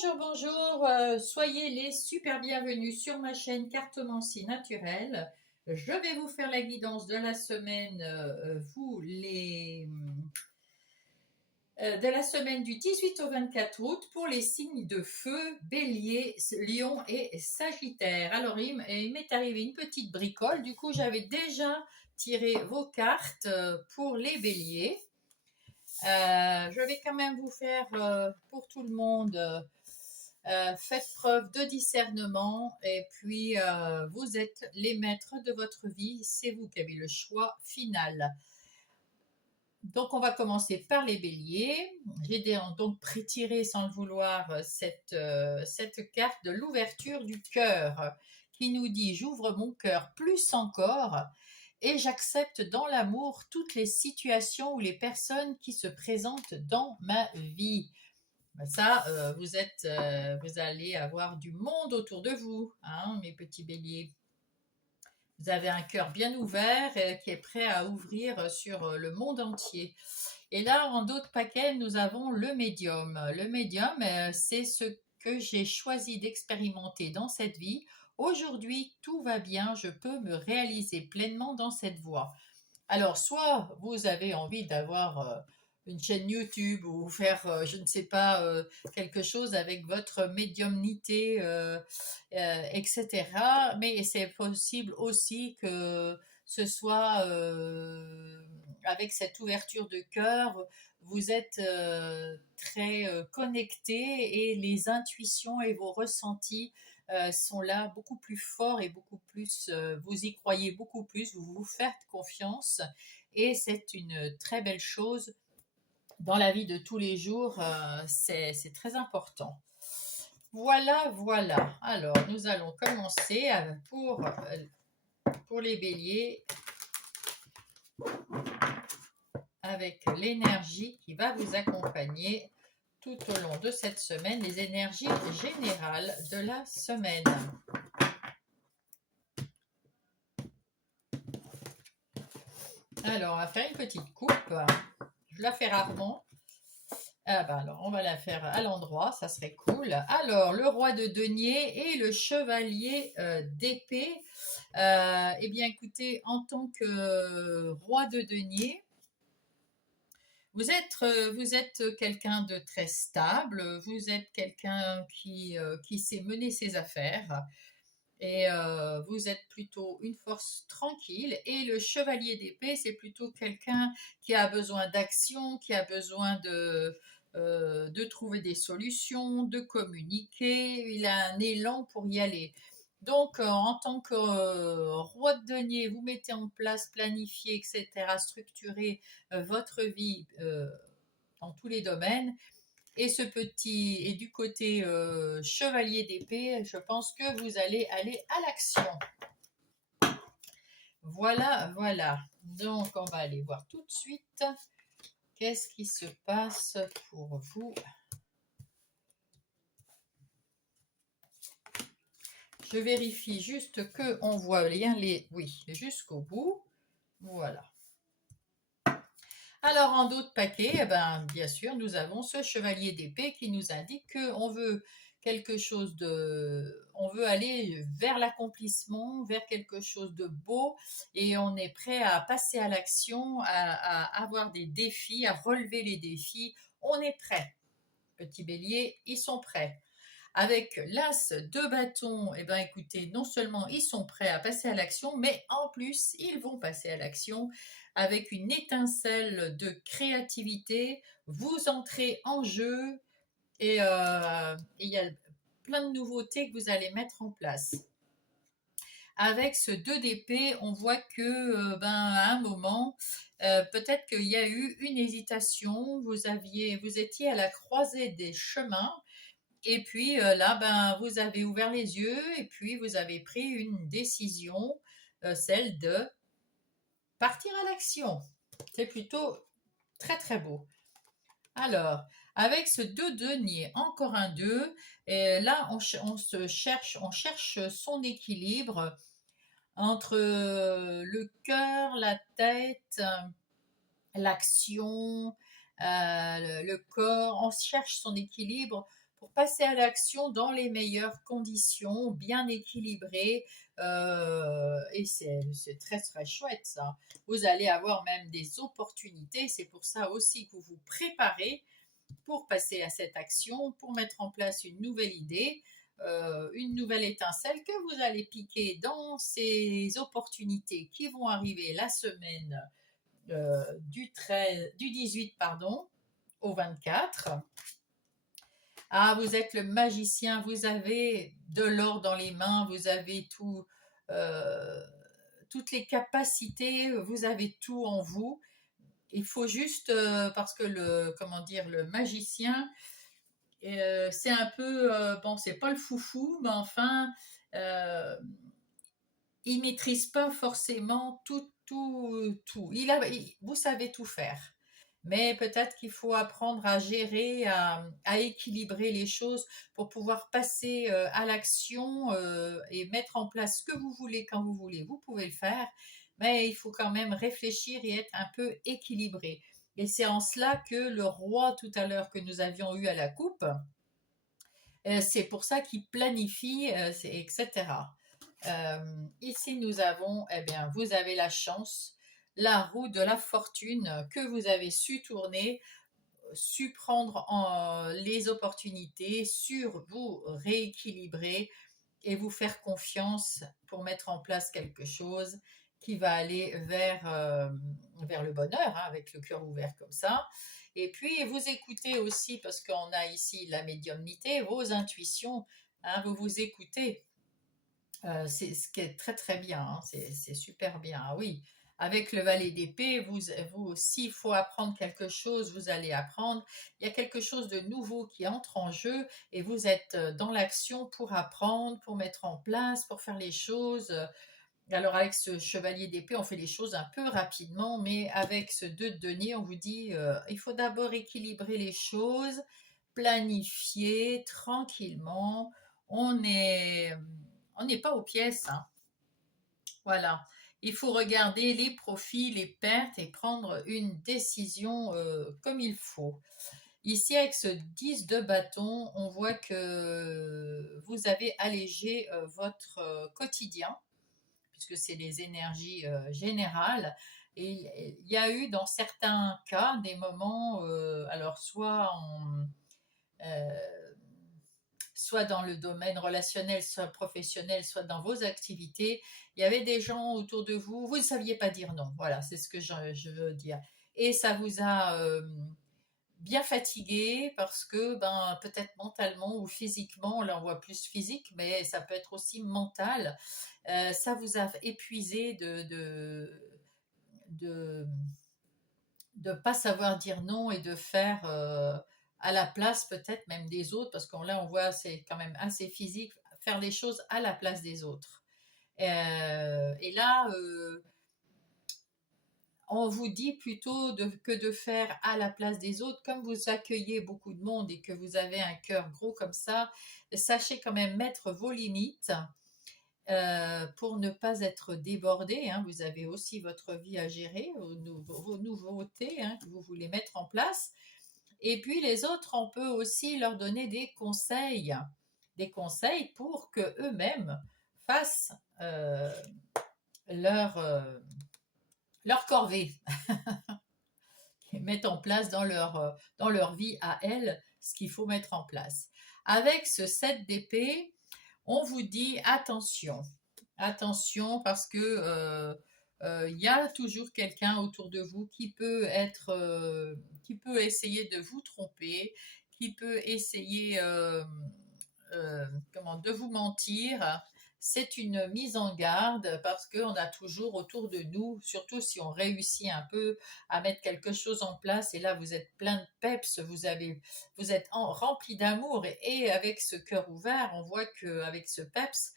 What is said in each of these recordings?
Bonjour, bonjour, soyez les super bienvenus sur ma chaîne Cartomancie naturelle. Je vais vous faire la guidance de la semaine, de la semaine du 18 au 24 août pour les signes de feu, bélier, lion et sagittaire. Alors, il m'est arrivé une petite bricole, du coup j'avais déjà tiré vos cartes pour les béliers. Je vais quand même vous faire pour tout le monde. Faites preuve de discernement et puis vous êtes les maîtres de votre vie. C'est vous qui avez le choix final. Donc, on va commencer par les béliers. J'ai donc prétiré sans le vouloir cette carte de l'ouverture du cœur qui nous dit: j'ouvre mon cœur plus encore et j'accepte dans l'amour toutes les situations ou les personnes qui se présentent dans ma vie. Ça, vous allez avoir du monde autour de vous, hein, mes petits béliers. Vous avez un cœur bien ouvert qui est prêt à ouvrir sur le monde entier. Et là, en d'autres paquets, nous avons le médium. Le médium, c'est ce que j'ai choisi d'expérimenter dans cette vie. Aujourd'hui, tout va bien, je peux me réaliser pleinement dans cette voie. Alors, soit vous avez envie d'avoir une chaîne YouTube ou faire, je ne sais pas, quelque chose avec votre médiumnité, etc. Mais c'est possible aussi que ce soit avec cette ouverture de cœur, vous êtes très connecté et les intuitions et vos ressentis sont là beaucoup plus forts et beaucoup plus, vous y croyez beaucoup plus, vous vous faites confiance et c'est une très belle chose dans la vie de tous les jours, c'est très important. Voilà, voilà. Alors, nous allons commencer pour les béliers avec l'énergie qui va vous accompagner tout au long de cette semaine, les énergies générales de la semaine. Alors, on va faire une petite coupe. Je la fais rarement. Ah bah alors, on va la faire à l'endroit, ça serait cool. Alors, le roi de denier et le chevalier d'épée. Eh bien, écoutez, en tant que roi de denier, vous êtes quelqu'un de très stable, vous êtes quelqu'un qui sait mener ses affaires. Et vous êtes plutôt une force tranquille. Et le chevalier d'épée, c'est plutôt quelqu'un qui a besoin d'action, qui a besoin de trouver des solutions, de communiquer. Il a un élan pour y aller. Donc, en tant que roi de denier, vous mettez en place, planifiez, etc., structurez votre vie dans tous les domaines. Et du côté chevalier d'épée, je pense que vous allez aller à l'action. Voilà, voilà. Donc, on va aller voir tout de suite qu'est-ce qui se passe pour vous. Je vérifie juste qu'on voit bien oui, jusqu'au bout. Voilà. Alors, en d'autres paquets, eh ben, bien sûr, nous avons ce chevalier d'épée qui nous indique qu'on veut quelque chose on veut aller vers l'accomplissement, vers quelque chose de beau, et on est prêt à passer à l'action, à avoir des défis, à relever les défis. On est prêt. Petit bélier, ils sont prêts. Avec l'as de bâton, eh ben, écoutez, non seulement ils sont prêts à passer à l'action, mais en plus, ils vont passer à l'action avec une étincelle de créativité. Vous entrez en jeu et il y a plein de nouveautés que vous allez mettre en place. Avec ce 2 d'épée, on voit que à un moment, peut-être qu'il y a eu une hésitation, vous étiez à la croisée des chemins. Et puis là, vous avez ouvert les yeux et puis vous avez pris une décision, celle de partir à l'action. C'est plutôt très très beau. Alors, avec ce 2 denier, encore un 2, et là on cherche son équilibre entre le cœur, la tête, l'action, le corps. On cherche son équilibre pour passer à l'action dans les meilleures conditions, bien équilibrées. Et c'est très très chouette ça. Vous allez avoir même des opportunités. C'est pour ça aussi que vous vous préparez pour passer à cette action, pour mettre en place une nouvelle idée, une nouvelle étincelle que vous allez piquer dans ces opportunités qui vont arriver la semaine du 18 pardon, au 24. Ah, vous êtes le magicien, vous avez de l'or dans les mains, vous avez euh, toutes les capacités, vous avez tout en vous. Il faut juste, parce que comment dire, le magicien, c'est un peu, bon, c'est pas le foufou, mais enfin, euh, il maîtrise pas forcément tout. Vous savez tout faire. Mais peut-être qu'il faut apprendre à gérer, à équilibrer les choses pour pouvoir passer à l'action et mettre en place ce que vous voulez quand vous voulez. Vous pouvez le faire, mais il faut quand même réfléchir et être un peu équilibré. Et c'est en cela que le roi tout à l'heure que nous avions eu à la coupe, c'est pour ça qu'il planifie, etc. Ici, nous avons, eh bien, vous avez la chance, la roue de la fortune que vous avez su tourner, su prendre les opportunités, sur vous rééquilibrer et vous faire confiance pour mettre en place quelque chose qui va aller vers le bonheur, hein, avec le cœur ouvert comme ça. Et puis, vous écoutez aussi, parce qu'on a ici la médiumnité, vos intuitions, hein, vous vous écoutez. C'est ce qui est très très bien, hein, c'est super bien, ah oui. Avec le valet d'épée, vous, s'il faut apprendre quelque chose, vous allez apprendre. Il y a quelque chose de nouveau qui entre en jeu et vous êtes dans l'action pour apprendre, pour mettre en place, pour faire les choses. Alors avec ce chevalier d'épée, on fait les choses un peu rapidement, mais avec ce 2 de denier, on vous dit, il faut d'abord équilibrer les choses, planifier tranquillement. On est, on n'est pas aux pièces, hein. Voilà. Il faut regarder les profits, les pertes et prendre une décision comme il faut. Ici, avec ce 10 de bâton, on voit que vous avez allégé votre quotidien, puisque c'est les énergies générales. Et il y a eu dans certains cas des moments, alors euh, soit dans le domaine relationnel, soit professionnel, soit dans vos activités, il y avait des gens autour de vous, vous ne saviez pas dire non. Voilà, c'est ce que je veux dire. Et ça vous a bien fatigué parce que peut-être mentalement ou physiquement, là on voit plus physique, mais ça peut être aussi mental. Ça vous a épuisé de de pas savoir dire non et de faire à la place peut-être même des autres, parce que là on voit c'est quand même assez physique, faire les choses à la place des autres. Et là, on vous dit plutôt que de faire à la place des autres, comme vous accueillez beaucoup de monde et que vous avez un cœur gros comme ça, sachez quand même mettre vos limites pour ne pas être débordé, hein. Vous avez aussi votre vie à gérer, vos nouveautés, hein, que vous voulez mettre en place. Et puis les autres, on peut aussi leur donner des conseils pour que eux-mêmes fassent leur, euh, leur corvée, et mettent en place dans leur vie à elles ce qu'il faut mettre en place. Avec ce 7 d'épée, on vous dit attention, attention parce que il y a toujours quelqu'un autour de vous qui peut essayer de vous tromper, qui peut essayer de vous mentir. C'est une mise en garde parce qu'on a toujours autour de nous, surtout si on réussit un peu à mettre quelque chose en place, et là vous êtes plein de peps, vous êtes rempli d'amour, et avec ce cœur ouvert, on voit qu'avec ce peps,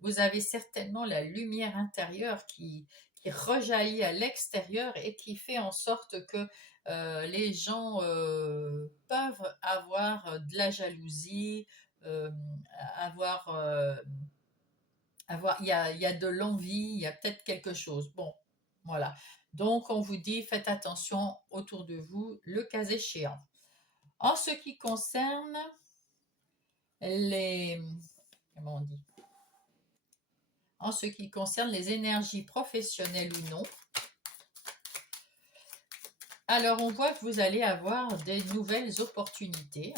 vous avez certainement la lumière intérieure qui rejaillit à l'extérieur et qui fait en sorte que les gens peuvent avoir de la jalousie, euh, avoir, il y a de l'envie, il y a peut-être quelque chose. Bon, voilà. Donc, on vous dit, faites attention autour de vous, le cas échéant. En ce qui concerne les, comment on dit, en ce qui concerne les énergies professionnelles ou non. Alors, on voit que vous allez avoir des nouvelles opportunités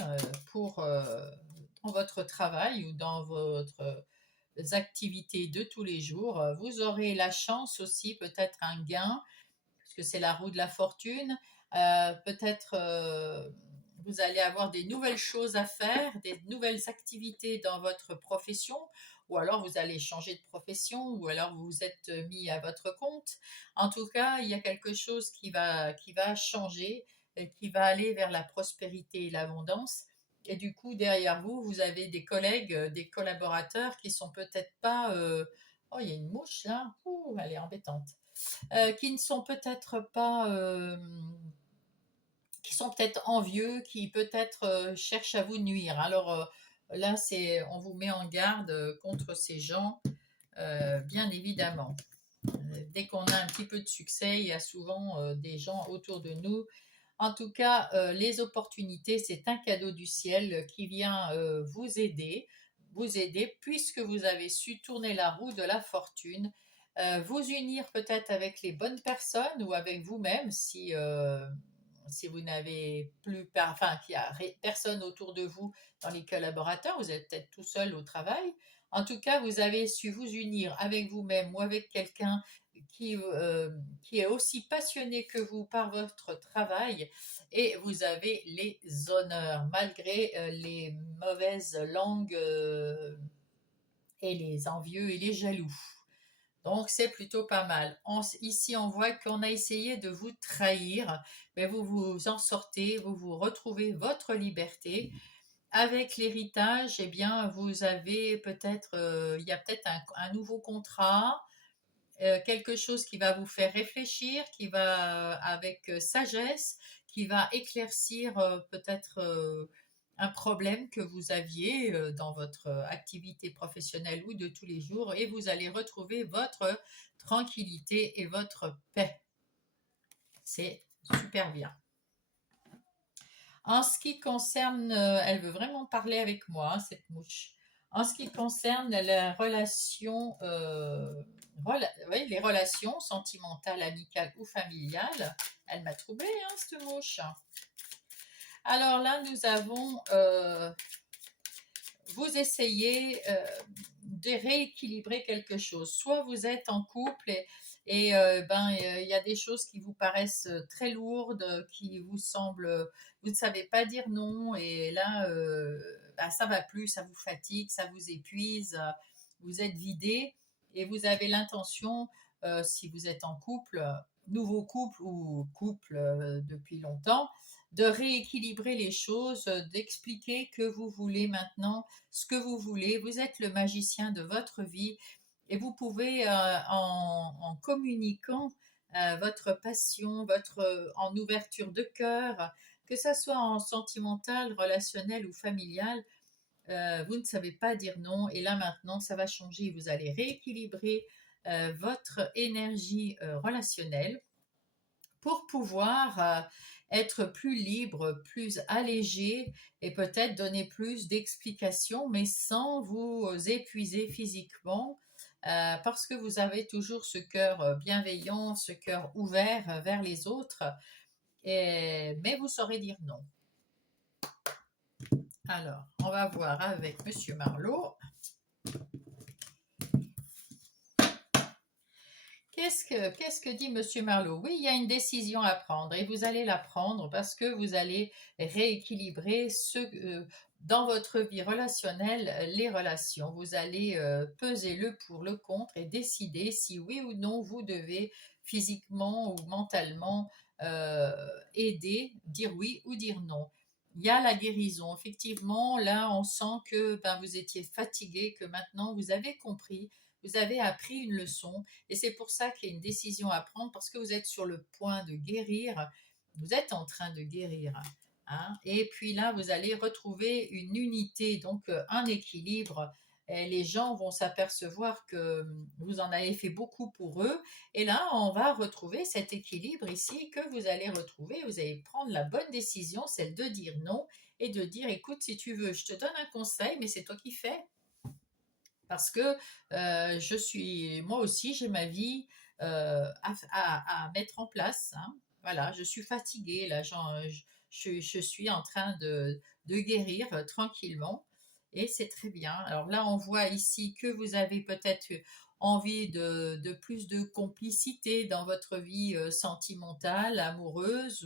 dans votre travail ou dans votre activités de tous les jours. Vous aurez la chance aussi, peut-être un gain, puisque c'est la roue de la fortune. Peut-être vous allez avoir des nouvelles choses à faire, des nouvelles activités dans votre profession, ou alors vous allez changer de profession, ou alors vous vous êtes mis à votre compte. En tout cas, il y a quelque chose qui va changer, et qui va aller vers la prospérité et l'abondance. Et du coup, derrière vous, vous avez des collègues, des collaborateurs qui sont peut-être pas... Oh, il y a une mouche là. Ouh, elle est embêtante. Qui ne sont peut-être pas... qui sont peut-être envieux, qui peut-être cherchent à vous nuire. Alors là, on vous met en garde contre ces gens, bien évidemment. Dès qu'on a un petit peu de succès, il y a souvent des gens autour de nous. En tout cas, les opportunités, c'est un cadeau du ciel qui vient vous aider puisque vous avez su tourner la roue de la fortune, vous unir peut-être avec les bonnes personnes ou avec vous-même si vous n'avez plus, enfin, qu'il n'y a personne autour de vous dans les collaborateurs, vous êtes peut-être tout seul au travail. En tout cas, vous avez su vous unir avec vous-même ou avec quelqu'un qui, euh, qui est aussi passionné que vous par votre travail et vous avez les honneurs malgré les mauvaises langues et les envieux et les jaloux. Donc, c'est plutôt pas mal. Ici, on voit qu'on a essayé de vous trahir, mais vous vous en sortez, vous vous retrouvez votre liberté. Avec l'héritage, eh bien, vous avez peut-être, il y a peut-être un nouveau contrat, quelque chose qui va vous faire réfléchir, qui va avec sagesse, qui va éclaircir peut-être un problème que vous aviez dans votre activité professionnelle ou de tous les jours et vous allez retrouver votre tranquillité et votre paix. C'est super bien. En ce qui concerne, elle veut vraiment parler avec moi, cette mouche. En ce qui concerne la relation, oui, les relations sentimentales, amicales ou familiales, elle m'a troublée, hein, cette mouche. Alors là, nous avons, vous essayez de rééquilibrer quelque chose. Soit vous êtes en couple et il y a des choses qui vous paraissent très lourdes, qui vous semblent, vous ne savez pas dire non et là, ça va plus, ça vous fatigue, ça vous épuise, vous êtes vidé et vous avez l'intention, si vous êtes en couple, nouveau couple ou couple depuis longtemps, de rééquilibrer les choses, d'expliquer que vous voulez maintenant ce que vous voulez. Vous êtes le magicien de votre vie et vous pouvez, en communiquant votre passion, en ouverture de cœur, que ça soit en sentimental, relationnel ou familial, vous ne savez pas dire non. Et là maintenant, ça va changer. Vous allez rééquilibrer votre énergie relationnelle pour pouvoir être plus libre, plus allégé et peut-être donner plus d'explications, mais sans vous épuiser physiquement, parce que vous avez toujours ce cœur bienveillant, ce cœur ouvert vers les autres, mais vous saurez dire non. Alors, on va voir avec Monsieur Marlot. Qu'est-ce que dit Monsieur Marlot? Oui, il y a une décision à prendre et vous allez la prendre parce que vous allez rééquilibrer dans votre vie relationnelle les relations. Vous allez peser le pour, le contre et décider si oui ou non vous devez physiquement ou mentalement aider, dire oui ou dire non. Il y a la guérison. Effectivement, là, on sent que vous étiez fatigué, que maintenant vous avez compris, vous avez appris une leçon et c'est pour ça qu'il y a une décision à prendre parce que vous êtes sur le point de guérir, vous êtes en train de guérir. Hein, et puis là, vous allez retrouver une unité, donc un équilibre. Et les gens vont s'apercevoir que vous en avez fait beaucoup pour eux. Et là, on va retrouver cet équilibre ici que vous allez retrouver. Vous allez prendre la bonne décision, celle de dire non. et de dire, écoute, si tu veux, je te donne un conseil, mais c'est toi qui fais. Parce que moi aussi, j'ai ma vie à mettre en place, hein. Voilà, je suis fatiguée, là, je suis en train de guérir tranquillement et c'est très bien. Alors là, on voit ici que vous avez peut-être envie de plus de complicité dans votre vie sentimentale, amoureuse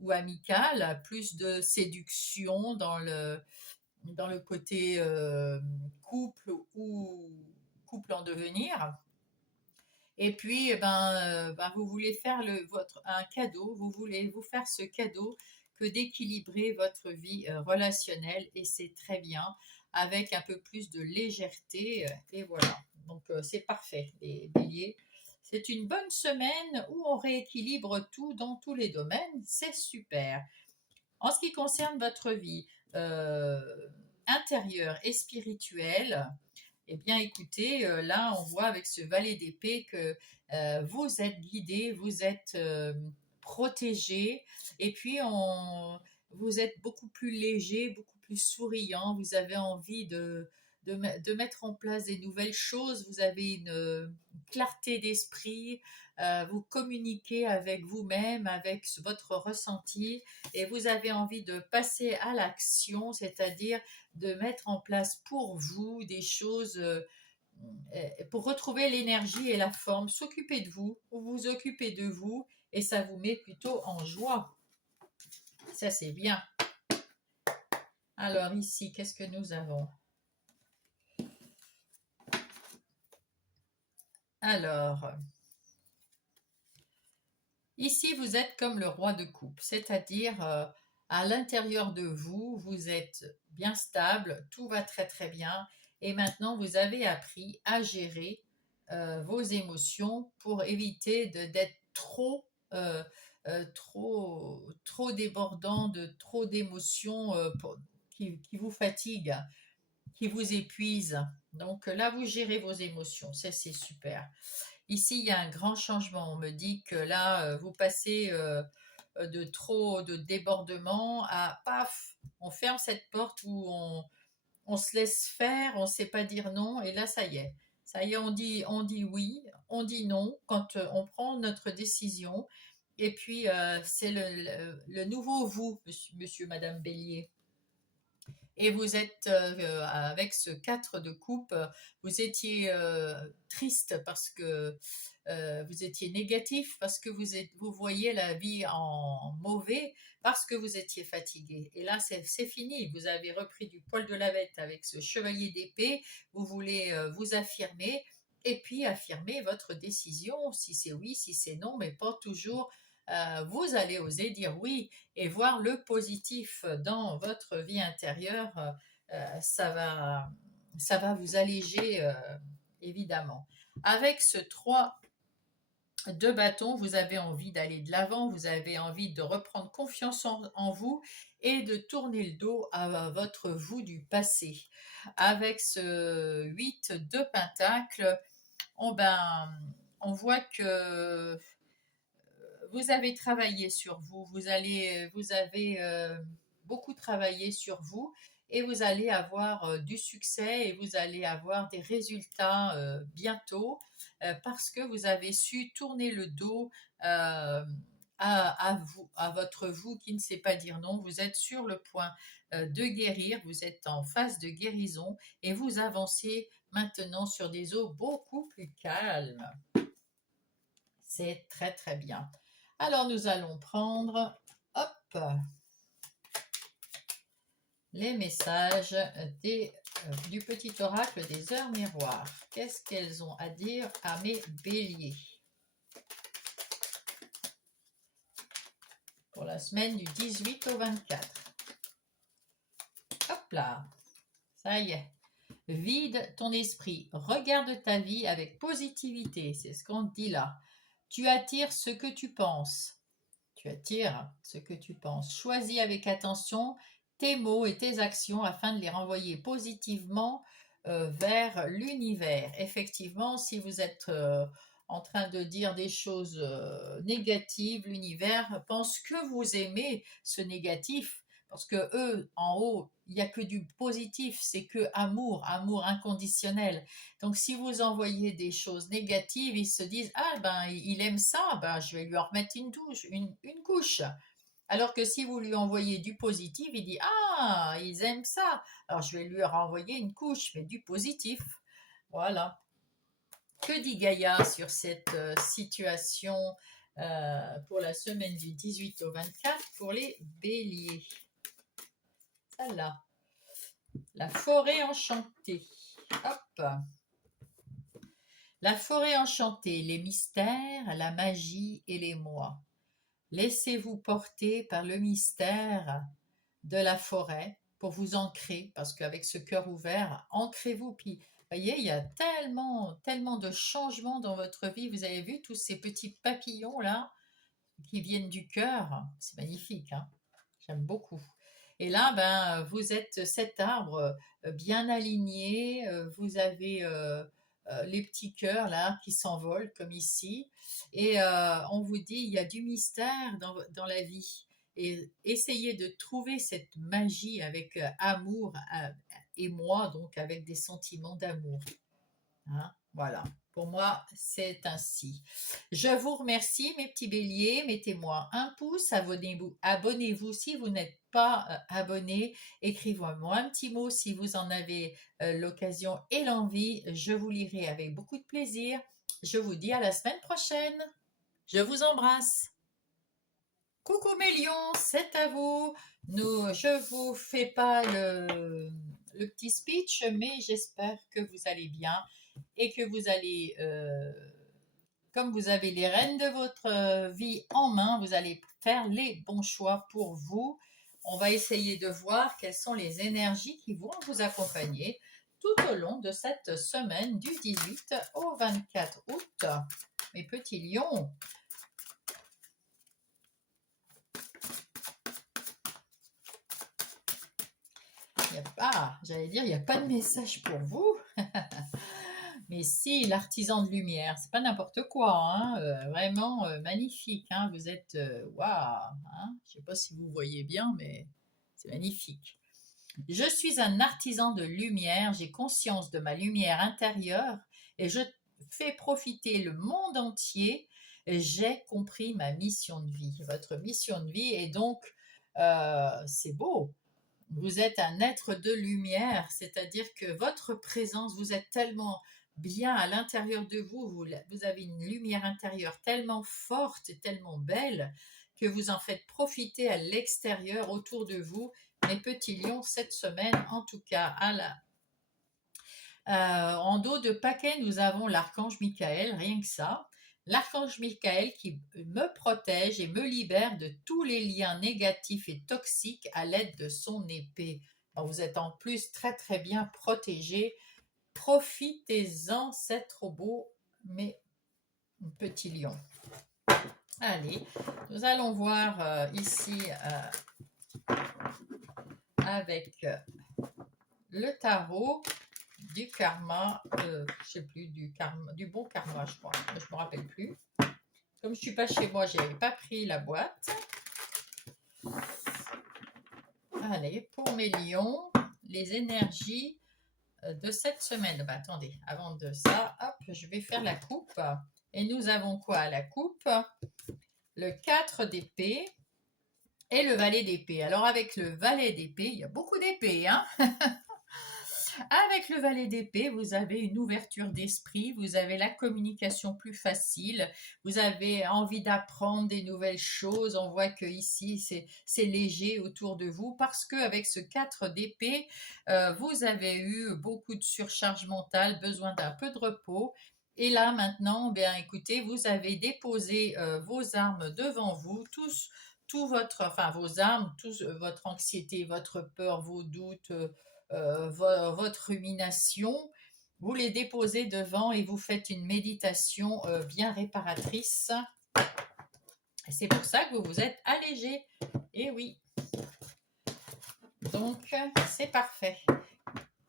ou amicale, plus de séduction dans le côté couple ou couple en devenir. Et puis, vous voulez faire un cadeau, vous voulez vous faire ce cadeau que d'équilibrer votre vie relationnelle et c'est très bien avec un peu plus de légèreté et voilà. Donc c'est parfait les béliers. C'est une bonne semaine où on rééquilibre tout dans tous les domaines, c'est super. En ce qui concerne votre vie euh, intérieure et spirituelle, eh bien écoutez, là on voit avec ce valet d'épée que vous êtes guidé, vous êtes protégé, et puis vous êtes beaucoup plus léger, beaucoup plus souriant, vous avez envie de mettre en place des nouvelles choses, vous avez une clarté d'esprit, vous communiquez avec vous-même, avec votre ressenti, et vous avez envie de passer à l'action, c'est-à-dire de mettre en place pour vous des choses pour retrouver l'énergie et la forme, s'occuper de vous, vous vous occupez de vous et ça vous met plutôt en joie. Ça, c'est bien. Alors ici, qu'est-ce que nous avons? Alors, ici, vous êtes comme le roi de coupe, c'est-à-dire à l'intérieur de vous, vous êtes bien stable, tout va très très bien et maintenant vous avez appris à gérer vos émotions pour éviter d'être trop débordant, de trop d'émotions qui vous fatiguent, qui vous épuisent. Donc là, vous gérez vos émotions, ça c'est super. Ici, il y a un grand changement. On me dit que là, vous passez de trop de débordement à paf, on ferme cette porte où on se laisse faire, on ne sait pas dire non, et là, ça y est. Ça y est, on dit oui, on dit non quand on prend notre décision. Et puis, c'est le nouveau vous, madame Bélier. Et vous êtes avec ce 4 de coupe, vous étiez triste parce que vous étiez négatif, parce que vous voyez la vie en mauvais, parce que vous étiez fatigué. Et là, c'est fini. Vous avez repris du poil de la bête avec ce chevalier d'épée. Vous voulez vous affirmer et puis affirmer votre décision, si c'est oui, si c'est non, mais pas toujours. Vous allez oser dire oui et voir le positif dans votre vie intérieure, ça va vous alléger évidemment. Avec ce 3 de bâton, vous avez envie d'aller de l'avant, vous avez envie de reprendre confiance en vous et de tourner le dos à votre vous du passé. Avec ce 8 de pentacle, on, ben, on voit que vous avez travaillé sur vous, vous avez beaucoup travaillé sur vous et vous allez avoir du succès et vous allez avoir des résultats bientôt parce que vous avez su tourner le dos à vous, à votre vous qui ne sait pas dire non. Vous êtes sur le point de guérir, vous êtes en phase de guérison et vous avancez maintenant sur des eaux beaucoup plus calmes. C'est très très bien. Alors nous allons prendre, hop, les messages du petit oracle des heures miroirs. Qu'est-ce qu'elles ont à dire à mes béliers pour la semaine du 18 au 24? Hop là, ça y est. Vide ton esprit, regarde ta vie avec positivité, c'est ce qu'on dit là. Tu attires ce que tu penses. Tu attires ce que tu penses. Choisis avec attention tes mots et tes actions afin de les renvoyer positivement vers l'univers. Effectivement, si vous êtes en train de dire des choses négatives, l'univers pense que vous aimez ce négatif parce que eux, en haut, il n'y a que du positif, c'est que amour, amour inconditionnel. Donc, si vous envoyez des choses négatives, ils se disent, ah ben, il aime ça, ben, je vais lui en remettre une couche. Alors que si vous lui envoyez du positif, il dit, ah, ils aiment ça, alors je vais lui renvoyer une couche, mais du positif. Voilà. Que dit Gaïa sur cette situation pour la semaine du 18 au 24 pour les béliers? Celle-là. La forêt enchantée. Hop. La forêt enchantée, les mystères, la magie et les mois. Laissez-vous porter par le mystère de la forêt pour vous ancrer, parce qu'avec ce cœur ouvert, ancrez-vous. Puis, voyez, il y a tellement, tellement de changements dans votre vie. Vous avez vu tous ces petits papillons là qui viennent du cœur. C'est magnifique, hein. J'aime beaucoup. Et là, ben, vous êtes cet arbre bien aligné. Vous avez les petits cœurs là qui s'envolent comme ici. Et on vous dit, il y a du mystère dans la vie. Et essayez de trouver cette magie avec amour et moi, donc avec des sentiments d'amour. Hein, voilà, pour moi, c'est ainsi. Je vous remercie, mes petits béliers. Mettez-moi un pouce, abonnez-vous si vous n'êtes pas abonné. Écrivez-moi un petit mot si vous en avez l'occasion et l'envie. Je vous lirai avec beaucoup de plaisir. Je vous dis à la semaine prochaine. Je vous embrasse. Coucou mes lions, c'est à vous. Je vous fais pas le petit speech, mais j'espère que vous allez bien et que vous allez, comme vous avez les rênes de votre vie en main, vous allez faire les bons choix pour vous. On va essayer de voir quelles sont les énergies qui vont vous accompagner tout au long de cette semaine du 18 au 24 août. Mes petits lions. J'allais dire, il n'y a pas de message pour vous. Mais si, l'artisan de lumière, c'est pas n'importe quoi, hein, vraiment magnifique, hein, vous êtes, waouh, hein, je sais pas si vous voyez bien, mais c'est magnifique. Je suis un artisan de lumière, j'ai conscience de ma lumière intérieure et je fais profiter le monde entier. J'ai compris ma mission de vie, votre mission de vie, et donc c'est beau. Vous êtes un être de lumière, c'est-à-dire que votre présence, vous êtes tellement bien à l'intérieur de vous, vous avez une lumière intérieure tellement forte et tellement belle que vous en faites profiter à l'extérieur, autour de vous. Mes petits lions, cette semaine, en tout cas, en dos de paquet, nous avons l'archange Michael, rien que ça. L'archange Michael qui me protège et me libère de tous les liens négatifs et toxiques à l'aide de son épée. Alors, vous êtes en plus très très bien protégés. Profitez-en, c'est trop beau, mes petits lions. Allez, nous allons voir ici avec le tarot du karma, je sais plus, du bon karma, je crois. Je me rappelle plus. Comme je suis pas chez moi, j'avais pas pris la boîte. Allez, pour mes lions, les énergies de cette semaine. Bah, attendez, avant de ça, hop, je vais faire la coupe. Et nous avons quoi à la coupe? Le 4 d'épée et le valet d'épée. Alors avec le valet d'épée, il y a beaucoup d'épées, hein. Avec le valet d'épée, vous avez une ouverture d'esprit, vous avez la communication plus facile, vous avez envie d'apprendre des nouvelles choses. On voit que ici c'est léger autour de vous parce que avec ce 4 d'épée, vous avez eu beaucoup de surcharge mentale, besoin d'un peu de repos. Et là maintenant, bien écoutez, vous avez déposé vos armes devant vous, vos armes, votre anxiété, votre peur, vos doutes, votre rumination, vous les déposez devant et vous faites une méditation bien réparatrice. Et c'est pour ça que vous vous êtes allégé. Et oui. Donc, c'est parfait.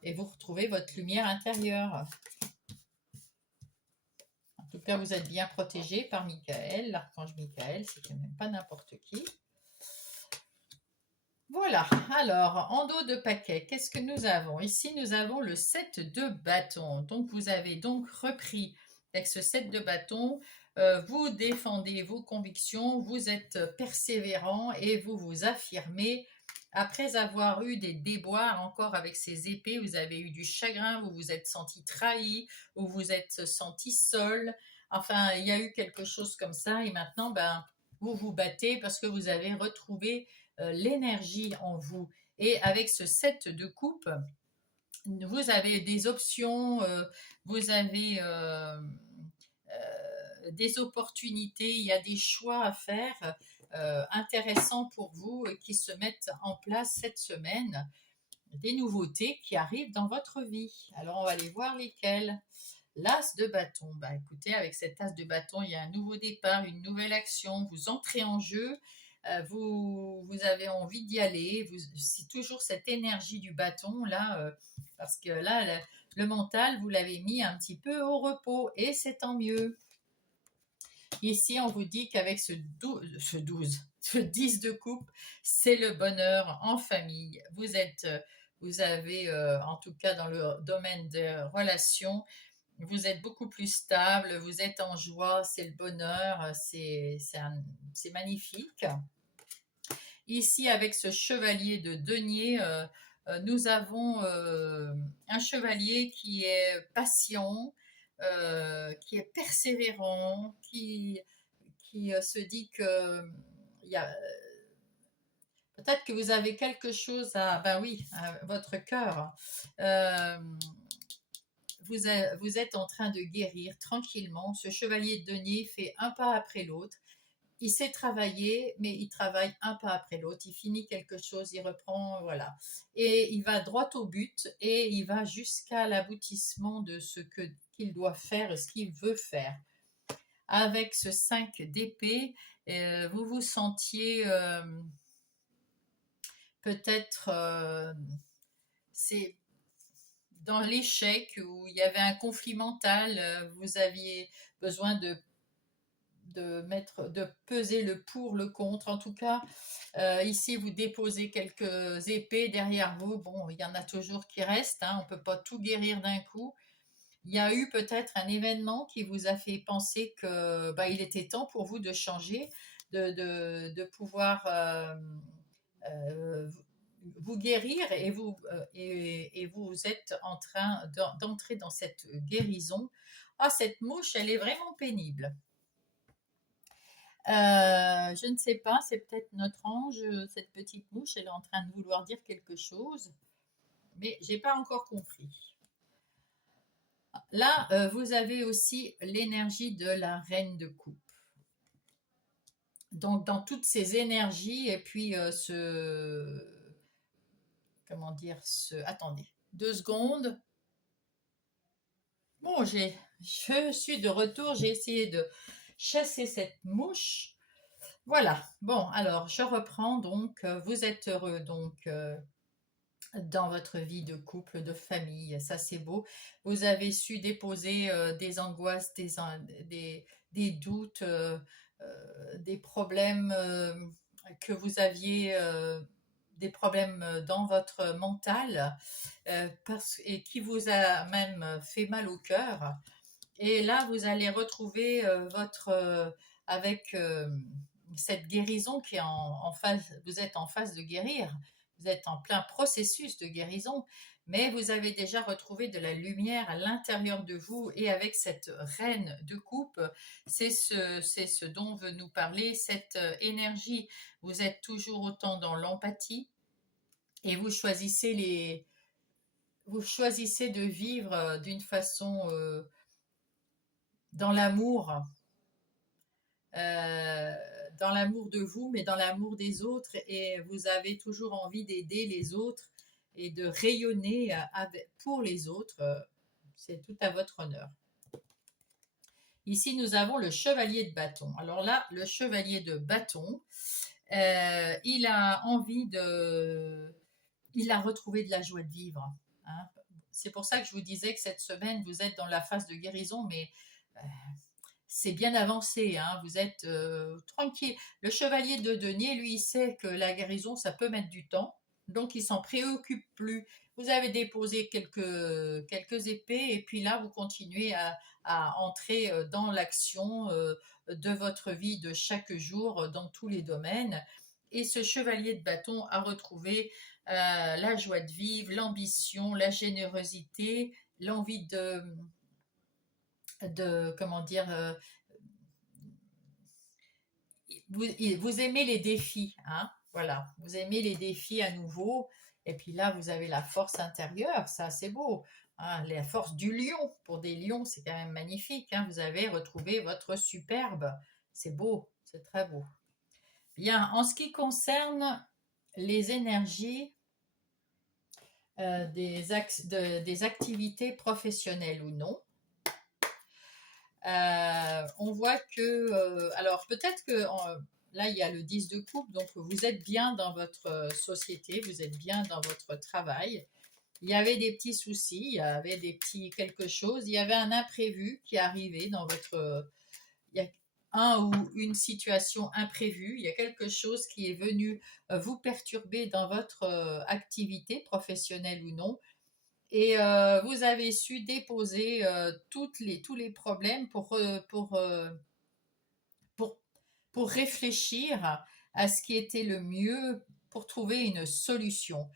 Et vous retrouvez votre lumière intérieure. En tout cas, vous êtes bien protégé par Michael, l'archange Michael, c'est quand même pas n'importe qui. Voilà, alors en dos de paquet, qu'est-ce que nous avons? Ici, nous avons le 7 de bâton. Donc, vous avez donc repris avec ce 7 de bâton, vous défendez vos convictions, vous êtes persévérant et vous vous affirmez. Après avoir eu des déboires encore avec ces épées, vous avez eu du chagrin, vous vous êtes senti trahi, vous vous êtes senti seul. Enfin, il y a eu quelque chose comme ça et maintenant, ben, vous vous battez parce que vous avez retrouvé l'énergie en vous. Et avec ce set de coupe, vous avez des options, vous avez des opportunités, il y a des choix à faire intéressants pour vous qui se mettent en place cette semaine, des nouveautés qui arrivent dans votre vie. Alors on va aller voir lesquelles. L'as de bâton. Bah, écoutez, avec cet as de bâton, il y a un nouveau départ, une nouvelle action. Vous entrez en jeu, vous avez envie d'y aller. C'est toujours cette énergie du bâton là, parce que là, le mental, vous l'avez mis un petit peu au repos et c'est tant mieux. Ici, on vous dit qu'avec ce 10 de coupe, c'est le bonheur en famille. Vous avez, en tout cas dans le domaine des relations, vous êtes beaucoup plus stable, vous êtes en joie, c'est le bonheur, c'est magnifique. Ici, avec ce chevalier de denier, nous avons un chevalier qui est patient, qui est persévérant, qui se dit que il y a, peut-être que vous avez quelque chose à, ben oui, à votre cœur. Euh, vous êtes en train de guérir tranquillement. Ce chevalier de denier fait un pas après l'autre. Il sait travailler, mais il travaille un pas après l'autre. Il finit quelque chose, il reprend, voilà. Et il va droit au but et il va jusqu'à l'aboutissement de ce qu'il doit faire, ce qu'il veut faire. Avec ce 5 d'épée, vous vous sentiez peut-être, c'est dans l'échec où il y avait un conflit mental, vous aviez besoin de peser le pour, le contre. En tout cas, ici, vous déposez quelques épées derrière vous. Bon, il y en a toujours qui restent, hein, on ne peut pas tout guérir d'un coup. Il y a eu peut-être un événement qui vous a fait penser que bah, il était temps pour vous de changer, de pouvoir euh, vous guérir et vous êtes en train d'entrer dans cette guérison. Ah, cette mouche, elle est vraiment pénible. Je ne sais pas, c'est peut-être notre ange, cette petite mouche, elle est en train de vouloir dire quelque chose, mais j'ai pas encore compris. Là, vous avez aussi l'énergie de la reine de coupe. Donc, dans toutes ces énergies, et puis comment dire, attendez, 2 secondes. Bon, je suis de retour, j'ai essayé de chasser cette mouche. Voilà, bon, alors je reprends donc, vous êtes heureux donc dans votre vie de couple, de famille, ça c'est beau. Vous avez su déposer des angoisses, des doutes, des problèmes que vous aviez, des problèmes dans votre mental et qui vous a même fait mal au cœur. Et là, vous allez retrouver avec cette guérison qui est en phase, vous êtes en phase de guérir, vous êtes en plein processus de guérison, mais vous avez déjà retrouvé de la lumière à l'intérieur de vous et avec cette reine de coupe, c'est ce dont veut nous parler cette énergie. Vous êtes toujours autant dans l'empathie et vous choisissez de vivre d'une façon dans l'amour, euh, dans l'amour de vous, mais dans l'amour des autres, et vous avez toujours envie d'aider les autres et de rayonner pour les autres. C'est tout à votre honneur. Ici, nous avons le chevalier de bâton. Alors là, le chevalier de bâton, il a envie de... Il a retrouvé de la joie de vivre. Hein. C'est pour ça que je vous disais que cette semaine, vous êtes dans la phase de guérison, mais c'est bien avancé, hein, vous êtes tranquille. Le chevalier de denier, lui, il sait que la guérison, ça peut mettre du temps, donc il s'en préoccupe plus. Vous avez déposé quelques épées et puis là, vous continuez à entrer dans l'action de votre vie de chaque jour dans tous les domaines. Et ce chevalier de bâton a retrouvé la joie de vivre, l'ambition, la générosité, l'envie comment dire, vous aimez les défis, hein, voilà, vous aimez les défis à nouveau, et puis là, vous avez la force intérieure, ça c'est beau, hein, la force du lion, pour des lions, c'est quand même magnifique, hein, vous avez retrouvé votre superbe, c'est beau, c'est très beau. Bien, en ce qui concerne les énergies des activités professionnelles ou non, on voit que, alors peut-être que là, il y a le 10 de coupe, donc vous êtes bien dans votre société, vous êtes bien dans votre travail. Il y avait des petits soucis, il y avait des petits quelque chose, il y avait un imprévu qui arrivait dans votre... il y a un ou une situation imprévue, il y a quelque chose qui est venu vous perturber dans votre activité professionnelle ou non, et vous avez su déposer tous les problèmes pour, pour réfléchir à ce qui était le mieux pour trouver une solution.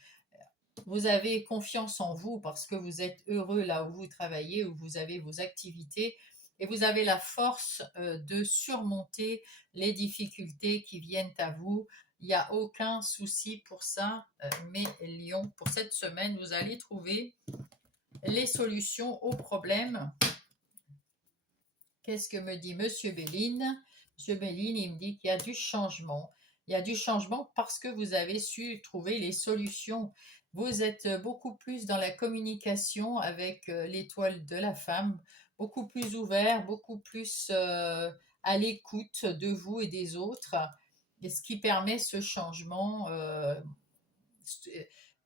Vous avez confiance en vous parce que vous êtes heureux là où vous travaillez, où vous avez vos activités, et vous avez la force de surmonter les difficultés qui viennent à vous. Il n'y a aucun souci pour ça, mes lions. Pour cette semaine, vous allez trouver les solutions aux problèmes. Qu'est-ce que me dit Monsieur Béline? Monsieur Béline, il me dit qu'il y a du changement. Il y a du changement parce que vous avez su trouver les solutions. Vous êtes beaucoup plus dans la communication avec l'étoile de la femme, beaucoup plus ouvert, beaucoup plus à l'écoute de vous et des autres, et ce qui permet ce changement.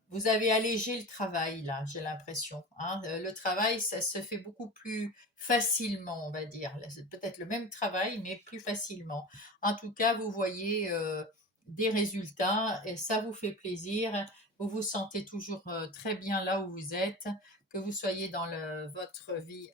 Vous avez allégé le travail, là, j'ai l'impression, hein. Le travail, ça se fait beaucoup plus facilement, on va dire. C'est peut-être le même travail, mais plus facilement. En tout cas, vous voyez des résultats et ça vous fait plaisir. Vous vous sentez toujours très bien là où vous êtes, que vous soyez dans votre vie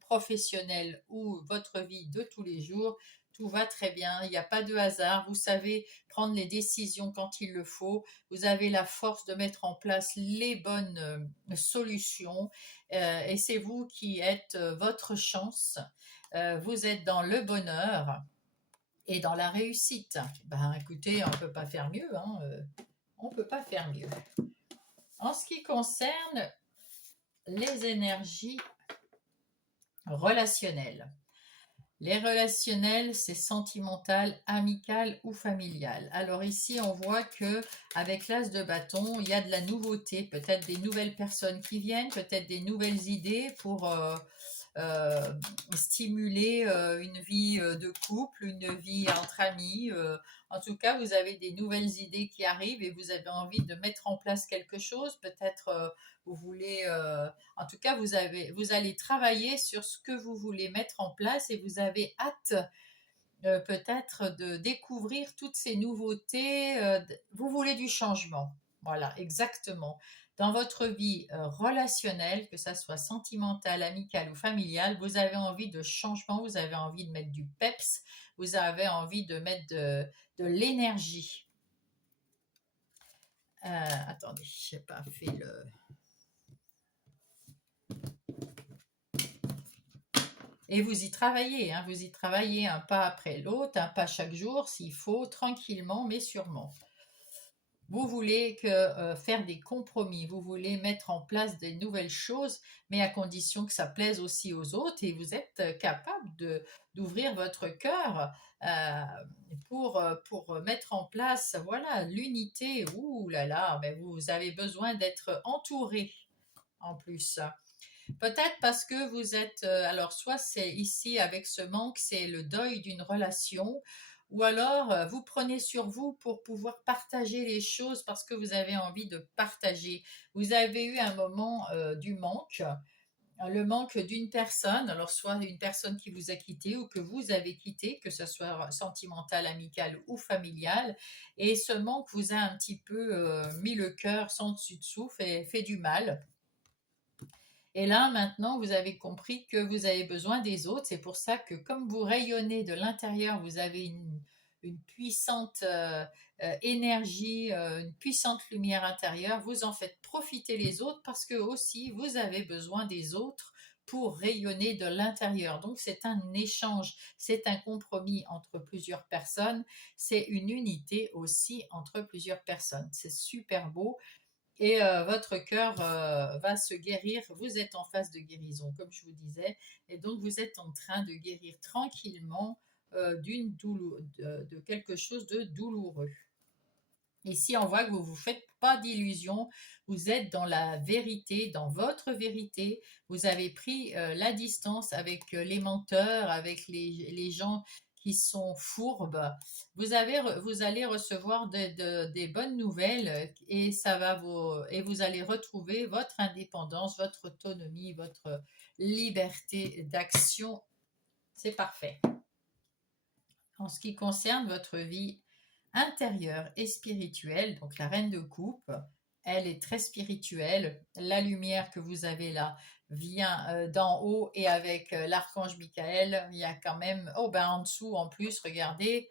professionnelle ou votre vie de tous les jours. Tout va très bien, il n'y a pas de hasard. Vous savez prendre les décisions quand il le faut. Vous avez la force de mettre en place les bonnes solutions, et c'est vous qui êtes votre chance. Vous êtes dans le bonheur et dans la réussite. Ben écoutez, on ne peut pas faire mieux, hein, on ne peut pas faire mieux. En ce qui concerne les énergies relationnelles, les relationnels, c'est sentimental, amical ou familial. Alors ici, on voit que avec l'as de bâton, il y a de la nouveauté, peut-être des nouvelles personnes qui viennent, peut-être des nouvelles idées pour euh, stimuler une vie de couple, une vie entre amis. En tout cas, vous avez des nouvelles idées qui arrivent et vous avez envie de mettre en place quelque chose. Peut-être vous voulez... en tout cas, vous allez travailler sur ce que vous voulez mettre en place et vous avez hâte peut-être de découvrir toutes ces nouveautés. Vous voulez du changement. Voilà, exactement. Dans votre vie relationnelle, que ça soit sentimentale, amicale ou familiale, vous avez envie de changement, vous avez envie de mettre du peps, vous avez envie de mettre de l'énergie. Attendez, je n'ai pas fait le... Et vous y travaillez un pas après l'autre, un pas chaque jour s'il faut, tranquillement mais sûrement. Vous voulez faire des compromis, vous voulez mettre en place des nouvelles choses, mais à condition que ça plaise aussi aux autres et vous êtes capable d'ouvrir votre cœur pour mettre en place voilà, l'unité. Ouh là là, mais vous avez besoin d'être entouré en plus. Peut-être parce que vous êtes, alors soit c'est ici avec ce manque, c'est le deuil d'une relation, ou alors vous prenez sur vous pour pouvoir partager les choses parce que vous avez envie de partager. Vous avez eu un moment du manque, le manque d'une personne, alors soit une personne qui vous a quitté ou que vous avez quitté, que ce soit sentimental, amical ou familial, et ce manque vous a un petit peu mis le cœur sans dessus dessous, fait du mal. Et là, maintenant, vous avez compris que vous avez besoin des autres. C'est pour ça que comme vous rayonnez de l'intérieur, vous avez une puissante énergie, une puissante lumière intérieure. Vous en faites profiter les autres parce que aussi, vous avez besoin des autres pour rayonner de l'intérieur. Donc, c'est un échange, c'est un compromis entre plusieurs personnes, c'est une unité aussi entre plusieurs personnes. C'est super beau et votre cœur va se guérir. Vous êtes en phase de guérison, comme je vous disais, et donc vous êtes en train de guérir tranquillement de quelque chose de douloureux. Ici, on voit que vous ne vous faites pas d'illusions, vous êtes dans la vérité, dans votre vérité. Vous avez pris la distance avec les menteurs, avec les gens qui sont fourbes. Vous allez recevoir des bonnes nouvelles et vous allez retrouver votre indépendance, votre autonomie, votre liberté d'action. C'est parfait. En ce qui concerne votre vie intérieure et spirituelle, donc la reine de coupe, elle est très spirituelle. La lumière que vous avez là vient d'en haut et avec l'archange Michael, il y a quand même, oh ben en dessous en plus, regardez,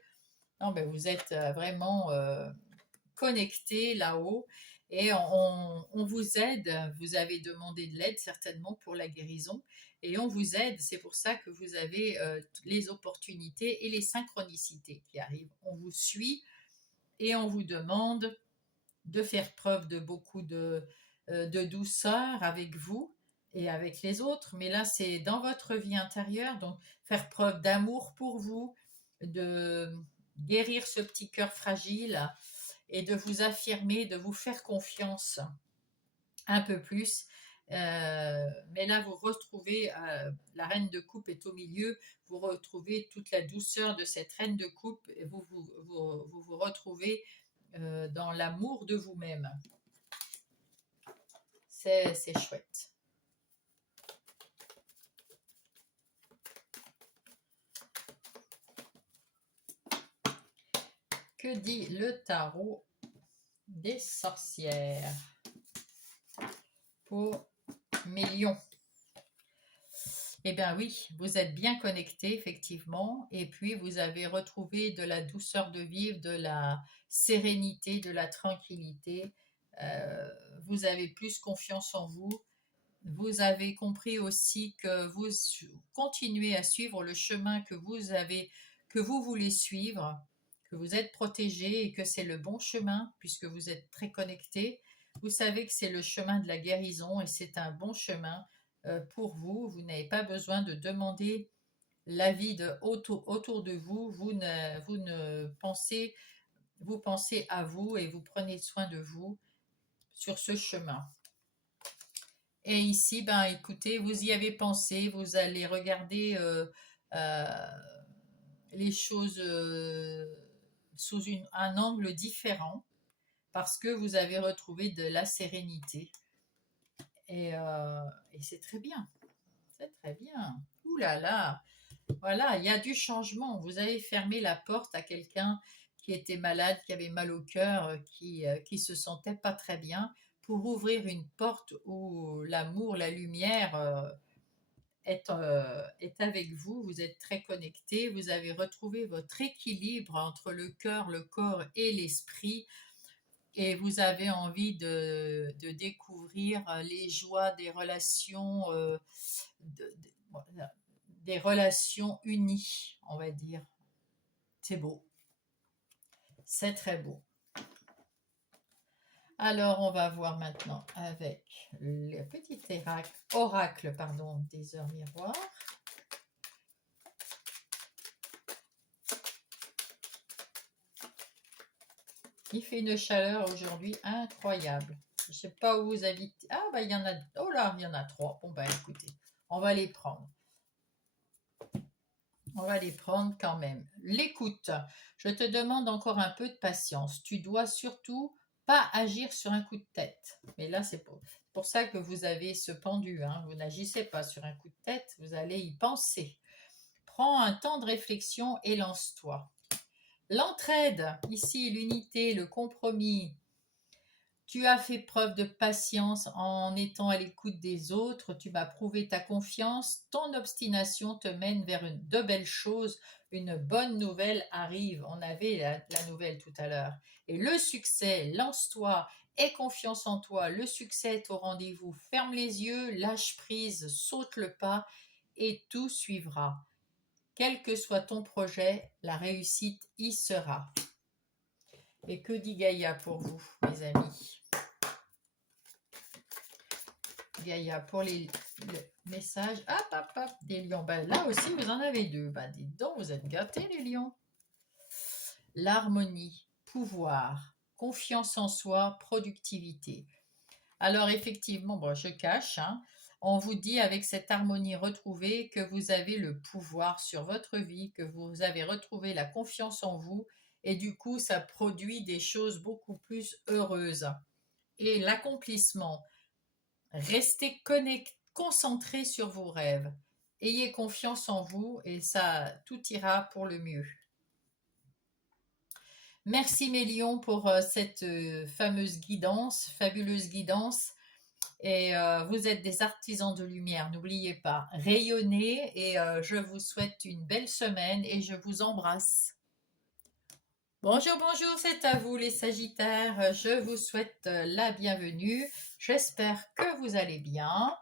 non, ben, vous êtes vraiment connecté là-haut et on vous aide. Vous avez demandé de l'aide certainement pour la guérison et on vous aide. C'est pour ça que vous avez les opportunités et les synchronicités qui arrivent. On vous suit et on vous demande de faire preuve de beaucoup de douceur avec vous et avec les autres. Mais là, c'est dans votre vie intérieure, donc faire preuve d'amour pour vous, de guérir ce petit cœur fragile et de vous affirmer, de vous faire confiance un peu plus. Mais là, vous retrouvez, la reine de coupe est au milieu, vous retrouvez toute la douceur de cette reine de coupe et vous retrouvez dans l'amour de vous-même. C'est chouette. Que dit le tarot des sorcières pour mes lions? Eh bien oui, vous êtes bien connectés, effectivement, et puis vous avez retrouvé de la douceur de vivre, de la sérénité, de la tranquillité. Vous avez plus confiance en vous. Vous avez compris aussi que vous continuez à suivre le chemin que vous voulez suivre, que vous êtes protégé et que c'est le bon chemin puisque vous êtes très connecté. Vous savez que c'est le chemin de la guérison et c'est un bon chemin pour vous. Vous n'avez pas besoin de demander l'avis autour de vous. Vous pensez à vous et vous prenez soin de vous sur ce chemin. Et ici, ben écoutez, vous y avez pensé, vous allez regarder les choses sous un angle différent parce que vous avez retrouvé de la sérénité. Et c'est très bien. C'est très bien. Ouh là là. Voilà, il y a du changement. Vous avez fermé la porte à quelqu'un qui était malade, qui avait mal au cœur, qui se sentait pas très bien, pour ouvrir une porte où l'amour, la lumière est avec vous. Vous êtes très connecté. Vous avez retrouvé votre équilibre entre le cœur, le corps et l'esprit. Et vous avez envie de découvrir les joies des relations, voilà, des relations unies, on va dire. C'est beau. C'est très beau. Alors, on va voir maintenant avec le petit oracle des heures miroirs. Il fait une chaleur aujourd'hui incroyable. Je ne sais pas où vous habitez. Ah, bah, il y en a. Oh là, il y en a 3. Bon, bah, écoutez, on va les prendre. On va les prendre quand même. L'écoute. Je te demande encore un peu de patience. Tu dois surtout pas agir sur un coup de tête. Mais là, c'est pour ça que vous avez ce pendu. Hein. Vous n'agissez pas sur un coup de tête, vous allez y penser. Prends un temps de réflexion et lance-toi. L'entraide, ici l'unité, le compromis. Tu as fait preuve de patience en étant à l'écoute des autres, tu m'as prouvé ta confiance, ton obstination te mène vers de belles choses, une bonne nouvelle arrive. On avait la nouvelle tout à l'heure. Et le succès, lance-toi, aie confiance en toi, le succès est au rendez-vous. Ferme les yeux, lâche prise, saute le pas et tout suivra. Quel que soit ton projet, la réussite y sera. Et que dit Gaïa pour vous, mes amis? Gaïa, pour les messages, des lions. Ben, là aussi, vous en avez deux. Ben, dites donc, vous êtes gâtés, les lions. L'harmonie, pouvoir, confiance en soi, productivité. Alors, effectivement, bon, je cache, hein, on vous dit avec cette harmonie retrouvée que vous avez le pouvoir sur votre vie, que vous avez retrouvé la confiance en vous et du coup, ça produit des choses beaucoup plus heureuses. Et l'accomplissement, restez concentré sur vos rêves. Ayez confiance en vous et ça, tout ira pour le mieux. Merci mes lions pour cette fabuleuse guidance. Et vous êtes des artisans de lumière, n'oubliez pas, rayonnez et je vous souhaite une belle semaine et je vous embrasse. Bonjour, bonjour, c'est à vous les Sagittaires, je vous souhaite la bienvenue, j'espère que vous allez bien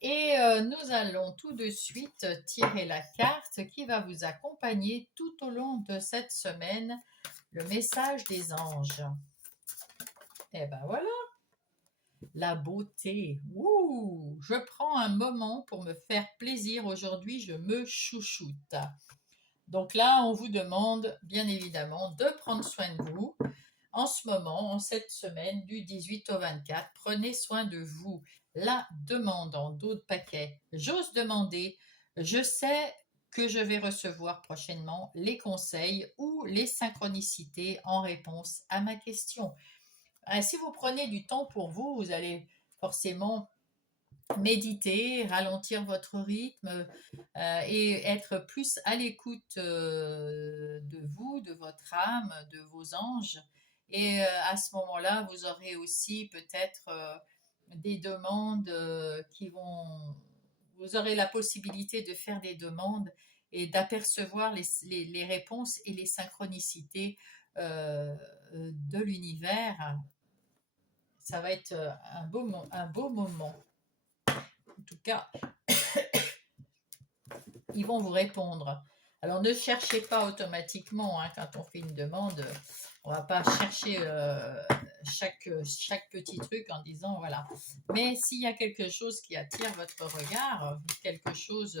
et nous allons tout de suite tirer la carte qui va vous accompagner tout au long de cette semaine, le message des anges. Et ben voilà. La beauté. Ouh, je prends un moment pour me faire plaisir. Aujourd'hui, je me chouchoute. Donc là, on vous demande bien évidemment de prendre soin de vous. En ce moment, en cette semaine du 18 au 24, prenez soin de vous. La demande en dos de paquet. J'ose demander. Je sais que je vais recevoir prochainement les conseils ou les synchronicités en réponse à ma question. Si vous prenez du temps pour vous, vous allez forcément méditer, ralentir votre rythme et être plus à l'écoute de vous, de votre âme, de vos anges. Et à ce moment-là, vous aurez aussi peut-être des demandes qui vont... Vous aurez la possibilité de faire des demandes et d'apercevoir les réponses et les synchronicités de l'univers. Ça va être un beau moment. En tout cas, ils vont vous répondre. Alors, ne cherchez pas automatiquement, hein, quand on fait une demande, on ne va pas chercher chaque petit truc en disant voilà. Mais s'il y a quelque chose qui attire votre regard, quelque chose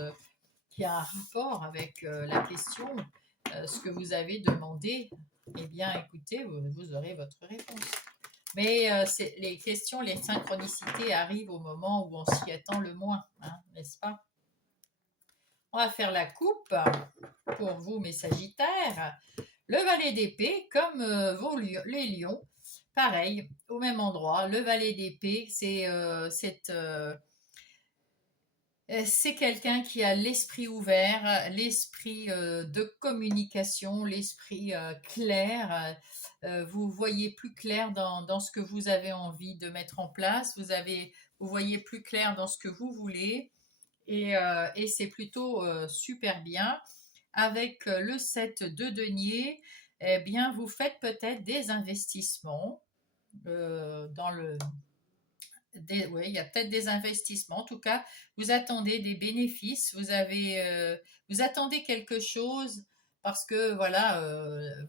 qui a un rapport avec la question, ce que vous avez demandé, eh bien, écoutez, vous aurez votre réponse. Mais les questions, les synchronicités arrivent au moment où on s'y attend le moins, hein, n'est-ce pas? On va faire la coupe pour vous, mes Sagittaires. Le valet d'épée, comme les lions, pareil, au même endroit. Le valet d'épée, c'est quelqu'un qui a l'esprit ouvert, l'esprit de communication, l'esprit clair. Vous voyez plus clair dans ce que vous avez envie de mettre en place. Vous voyez plus clair dans ce que vous voulez. Et c'est plutôt super bien. Avec le 7 de denier, eh bien, vous faites peut-être des investissements dans le... oui, il y a peut-être des investissements. En tout cas, vous attendez des bénéfices. Vous attendez quelque chose parce que voilà,